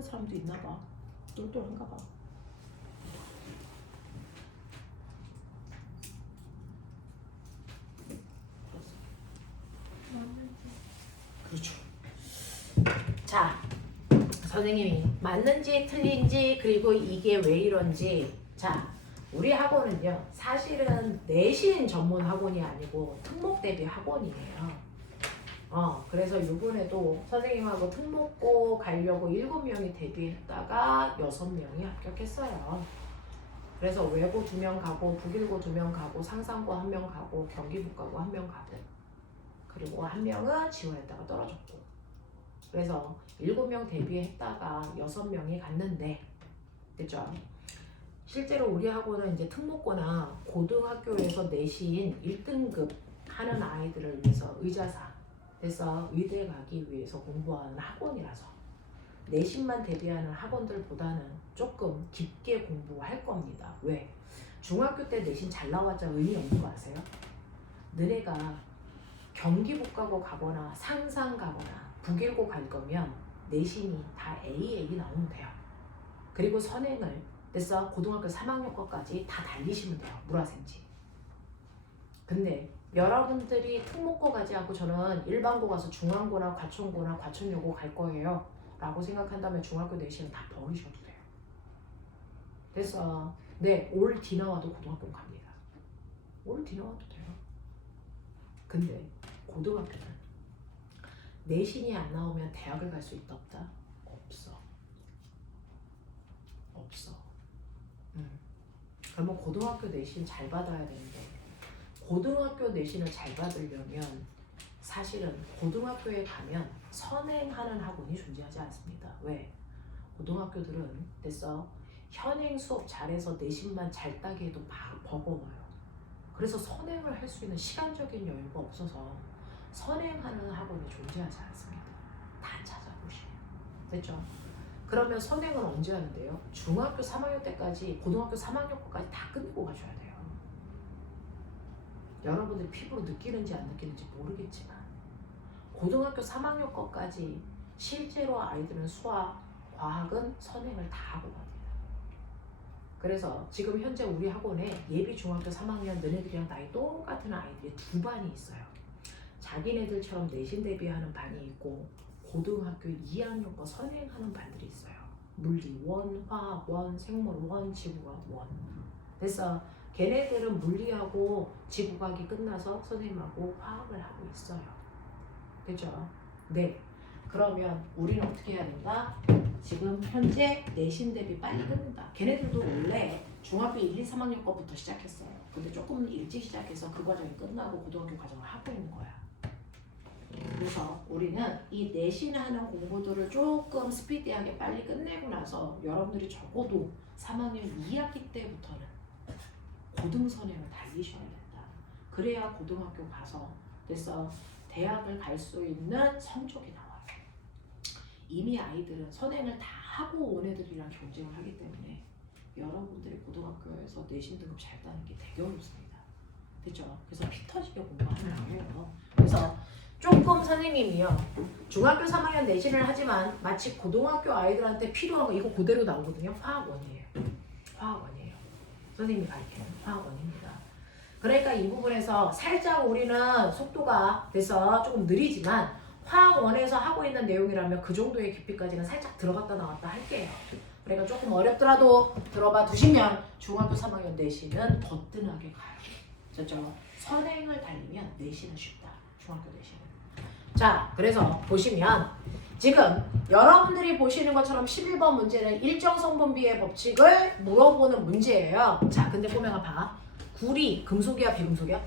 있는 사람도 있나 봐. 똘똘한가 봐. 그렇죠. 자, 선생님이 맞는지 틀린지 그리고 이게 왜 이런지. 자, 우리 학원은요 사실은 내신 전문 학원이 아니고 특목 대비 학원이에요. 그래서 이번에도 선생님하고 특목고 가려고 7명이 데뷔했다가 6명이 합격했어요. 그래서 외고 2명 가고 북일고 2명 가고 상산고 1명 가고 경기북가고 1명 가고 그리고 1명은 지원했다가 떨어졌고 그래서 7명 데뷔했다가 6명이 갔는데 됐죠? 실제로 우리 학원은 이제 특목고나 고등학교에서 내신 1등급 하는 아이들을 위해서 의자사 그래서 의대 가기 위해서 공부하는 학원이라서 내신만 대비하는 학원들보다는 조금 깊게 공부할 겁니다. 왜? 중학교 때 내신 잘 나왔자 의미 없는 거 아세요? 너네가 경기북가고 가거나 상산 가거나 북일고 갈 거면 내신이 다 AA 나오면 돼요. 그리고 선행을 그래서 고등학교 3학년 거까지 다 달리시면 돼요. 물화생지. 근데 여러분들이 특목고 가지 않고 저는 일반고 가서 중앙고나 과천고나 과천여고 갈 거예요 라고 생각한다면 중학교 내신은 다 버리셔도 돼요. 그래서 올 디나와도 고등학교 갑니다. 올 디나와도 돼요. 근데 고등학교는 내신이 안 나오면 대학을 갈 수 있다 없다? 없어. 그러면 고등학교 내신 잘 받아야 되는데 고등학교 내신을 잘 받으려면 사실은 고등학교에 가면 선행하는 학원이 존재하지 않습니다. 왜? 고등학교들은 됐어 현행 수업 잘해서 내신만 잘 따게 해도 버거워요. 그래서 선행을 할 수 있는 시간적인 여유가 없어서 선행하는 학원이 존재하지 않습니다. 다 찾아보시면 됐죠? 그러면 선행은 언제 하는데요? 중학교 3학년 때까지 고등학교 3학년 거까지 다 끝내고 가셔야 돼요. 여러분들 피부로 느끼는지 안 느끼는지 모르겠지만 고등학교 3학년 거까지 실제로 아이들은 수학, 과학은 선행을 다 하고 갑니다. 그래서 지금 현재 우리 학원에 예비 중학교 3학년 너네들이랑 나이 똑같은 아이들이 2반이 있어요. 자기네들처럼 내신 대비하는 반이 있고 고등학교 2학년 거 선행하는 반들이 있어요. 물리 1, 화학 1, 생물 1, 지구과학 1. 그래서 걔네들은 물리하고 지구과학이 끝나서 선생님하고 화학을 하고 있어요. 그죠? 네. 그러면 우리는 어떻게 해야 된다? 지금 현재 내신 대비 빨리 끝낸다. 걔네들도 원래 중학교 1, 2, 3학년 거부터 시작했어요. 근데 조금 일찍 시작해서 그 과정이 끝나고 고등학교 과정을 하고 있는 거야. 그래서 우리는 이 내신하는 공부들을 조금 스피디하게 빨리 끝내고 나서 여러분들이 적어도 3학년 2학기 때부터는 고등선행을 달리셔야 된다. 그래야 고등학교 가서 그래서 대학을 갈 수 있는 성적이 나와요. 이미 아이들은 선행을 다 하고 온 애들이랑 경쟁을 하기 때문에 여러분들이 고등학교에서 내신 등급 잘 따는 게 되게 어렵습니다. 됐죠? 그래서 피 터지게 공부하는 거예요. 그래서 조금 선생님이요 중학교 3학년 내신을 하지만 마치 고등학교 아이들한테 필요한 거 이거 그대로 나오거든요. 화학원이에요. 화학원이에요. 선생님이 가르치는 화학원입니다. 그러니까 이 부분에서 살짝 우리는 속도가 그래서 조금 느리지만 화학원에서 하고 있는 내용이라면 그 정도의 깊이까지는 살짝 들어갔다 나왔다 할게요. 그러니까 조금 어렵더라도 들어봐 두시면 중학교 3학년 내신은 거뜬하게 가요. 그렇죠? 선행을 달리면 내신은 쉽다. 중학교 내신은. 자, 그래서 보시면 지금 여러분들이 보시는 것처럼 11번 문제는 일정성분비의 법칙을 물어보는 문제예요. 자, 근데 꼬맹아 봐. 구리 금속이야 비금속이야?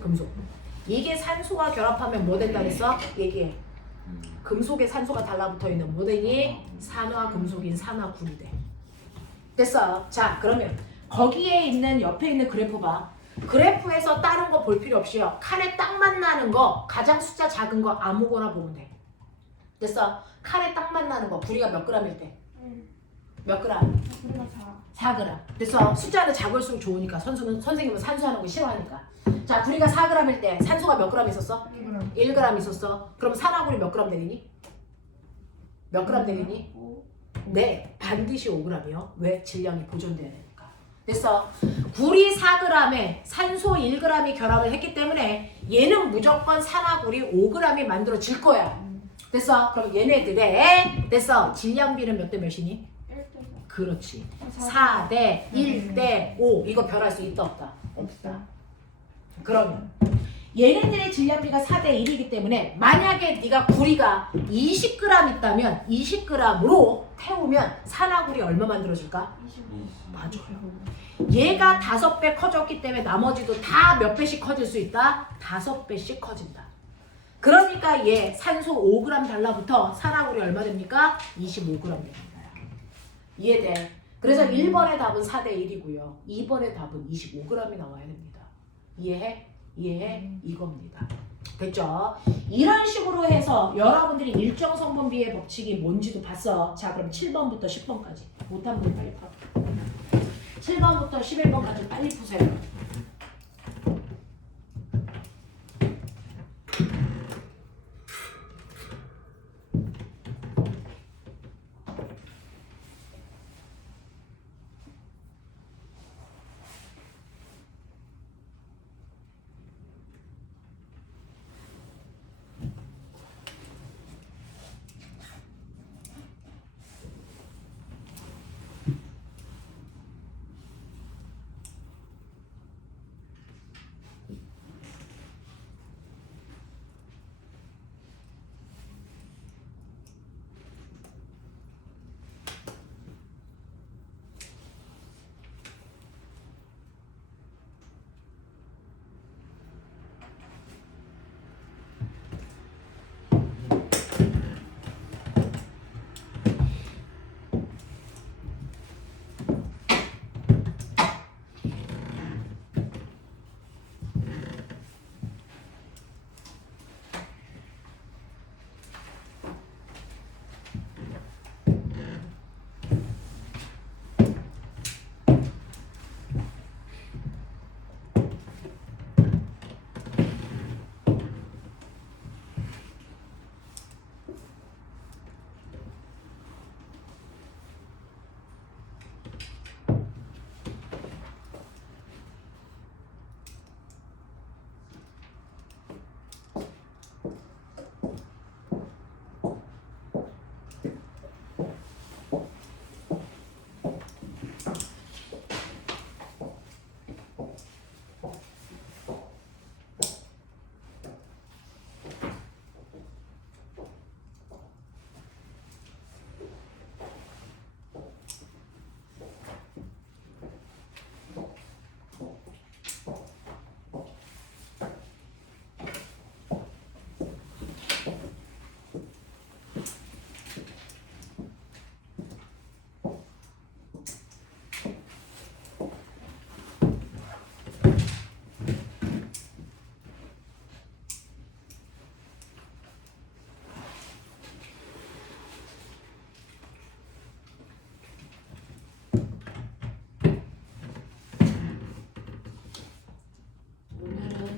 금속. 이게 산소와 결합하면 뭐 된다 그랬어? 얘기해. 금속에 산소가 달라붙어 있는 뭐 되니? 산화금속인 산화구리 돼. 됐어. 자, 그러면 거기에 있는 옆에 있는 그래프 봐. 그래프에서 다른 거 볼 필요 없이요. 칸에 딱 만나는 거 가장 숫자 작은 거 아무거나 보면 돼. 됐어. 칸에 딱 만나는 거 구리가 몇 g일 때? 몇 g? 우리가 4g. 그래서 숫자는 작을수록 좋으니까 선생님은 산수하는 거 싫어하니까. 자, 구리가 4g일 때 산소가 몇 g 있었어? 1g 있었어. 그럼 산화구리 몇 g 되니? 몇 그램 되겠니? 오. 네, 반드시 5g이요. 왜? 질량이 보존돼야 되니까. 됐어. 구리 4g에 산소 1g이 결합을 했기 때문에 얘는 무조건 산화구리 5g이 만들어질 거야. 됐어. 그럼 얘네들의 됐어. 질량비는 몇 대 몇이니? 1대4. 그렇지. 4대 1대 5. 이거 별할 수 있다 없다? 없다. 그러면 얘네들의 질량비가 4대 1이기 때문에 만약에 네가 구리가 20g 있다면 20g으로 태우면 산화구리 얼마 만들어줄까? 25. 맞아요. 얘가 5배 커졌기 때문에 나머지도 다 몇 배씩 커질 수 있다? 5배씩 커진다. 그러니까 얘 산소 5g 달라붙어 산화구리 얼마 됩니까? 25g 됩니다. 이해돼? 그래서 1번의 답은 4대 1이고요. 2번의 답은 25g이 나와야 됩니다. 이해해? 이해해? 이겁니다. 됐죠? 이런 식으로 해서 여러분들이 일정 성분비의 법칙이 뭔지도 봤어. 자, 그럼 7번부터 10번까지. 못한 분 빨리 풀어. 7번부터 11번까지 빨리 푸세요.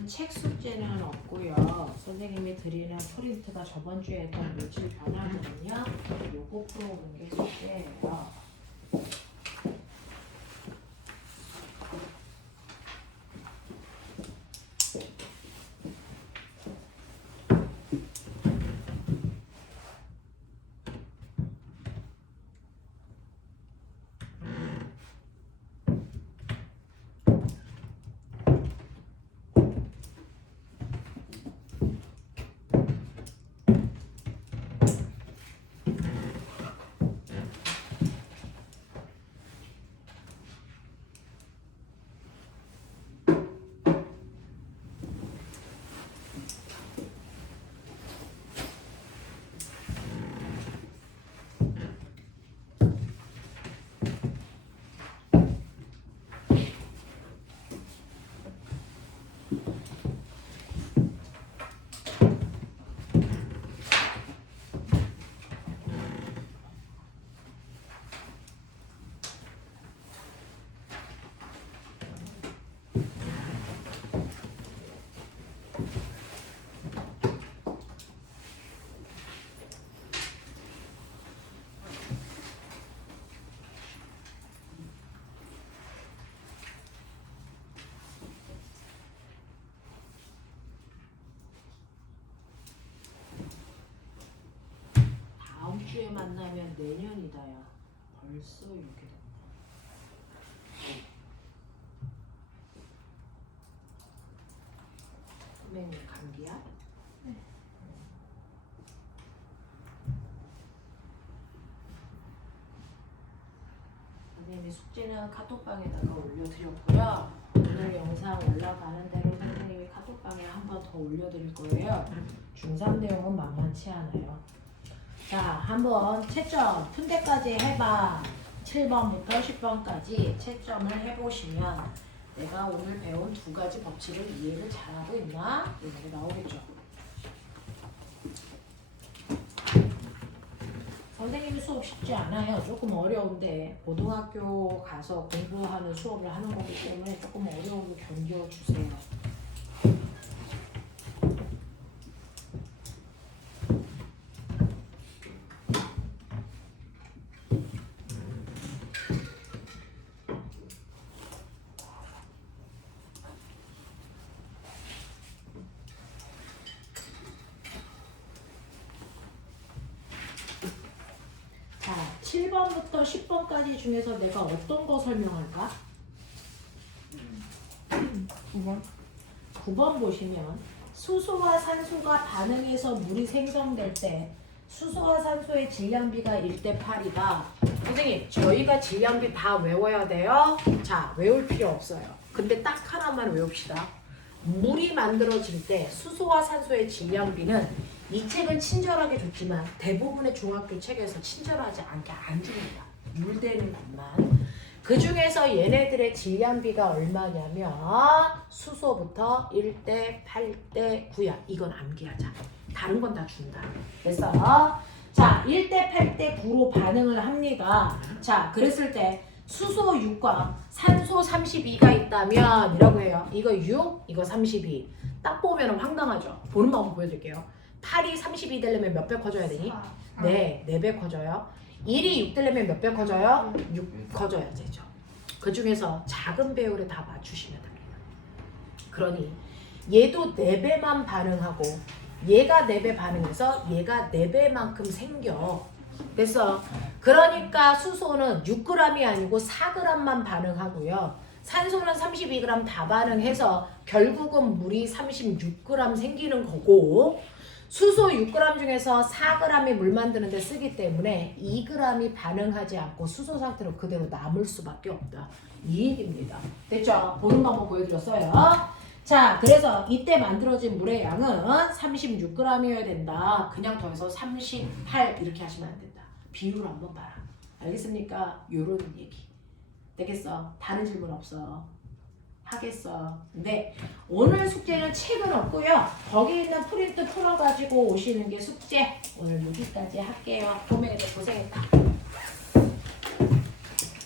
책 숙제는 없고요. 선생님이 드리는 프린트가 저번 주에 했던 물질 변화거든요. 요거 풀어오는 게 숙제예요. 나면 내년이다 야. 벌써 이렇게 됐다. 선배님 감기야? 네. 선생님이 숙제는 카톡방에다가 올려드렸고요. 오늘 영상 올라가는 대로 선생님이 카톡방에 한 번 더 올려드릴 거예요. 중3 내용은 만만치 않아요. 자, 한번 채점 푼 데까지 해봐. 7번부터 10번까지 채점을 해보시면 내가 오늘 배운 두 가지 법칙을 이해를 잘하고 있나? 이렇게 나오겠죠. 선생님이 수업 쉽지 않아요. 조금 어려운데 고등학교 가서 공부하는 수업을 하는 거기 때문에 조금 어려움을 견뎌주세요. 자, 7번부터 10번까지 중에서 내가 어떤 거 설명할까? 9번. 9번 보시면 수소와 산소가 반응해서 물이 생성될 때 수소와 산소의 질량비가 1대 8이다. 선생님, 저희가 질량비 다 외워야 돼요? 자, 외울 필요 없어요. 근데 딱 하나만 외웁시다. 물이 만들어질 때 수소와 산소의 질량비는 이 책은 친절하게 줬지만 대부분의 중학교 책에서 친절하지 않게 안 줍니다. 물 되는 것만. 그 중에서 얘네들의 질량비가 얼마냐면 수소부터 1대 8대 9야. 이건 암기하자. 다른 건 다 준다. 됐어? 자, 1대 8대 9로 반응을 합니다. 자, 그랬을 때 수소 6과 산소 32가 있다면 이라고 해요. 이거 6, 이거 32. 딱 보면 황당하죠. 보는 방법 보여드릴게요. 8이 32 되려면 몇 배 커져야 되니? 네, 4배 커져요. 1이 6 되려면 몇 배 커져요? 6 커져야 되죠. 그 중에서 작은 배열에 다 맞추시면 됩니다. 그러니 얘도 4배만 반응하고 얘가 4배 반응해서 얘가 4배만큼 생겨. 그래서 그러니까 수소는 6g이 아니고 4g만 반응하고요. 산소는 32g 다 반응해서 결국은 물이 36g 생기는 거고 수소 6g 중에서 4g이 물 만드는 데 쓰기 때문에 2g이 반응하지 않고 수소 상태로 그대로 남을 수밖에 없다. 이 얘기입니다. 됐죠? 보는 방법 보여드렸어요. 자, 그래서 이때 만들어진 물의 양은 36g이어야 된다. 그냥 더해서 38 이렇게 하시면 안 된다. 비율 한번 봐라. 알겠습니까? 요런 얘기. 되겠어? 다른 질문 없어. 하겠어. 근데 오늘 숙제는 책은 없고요. 거기 있는 프린트 풀어가지고 오시는 게 숙제. 오늘 여기까지 할게요. 봄에 고생했다.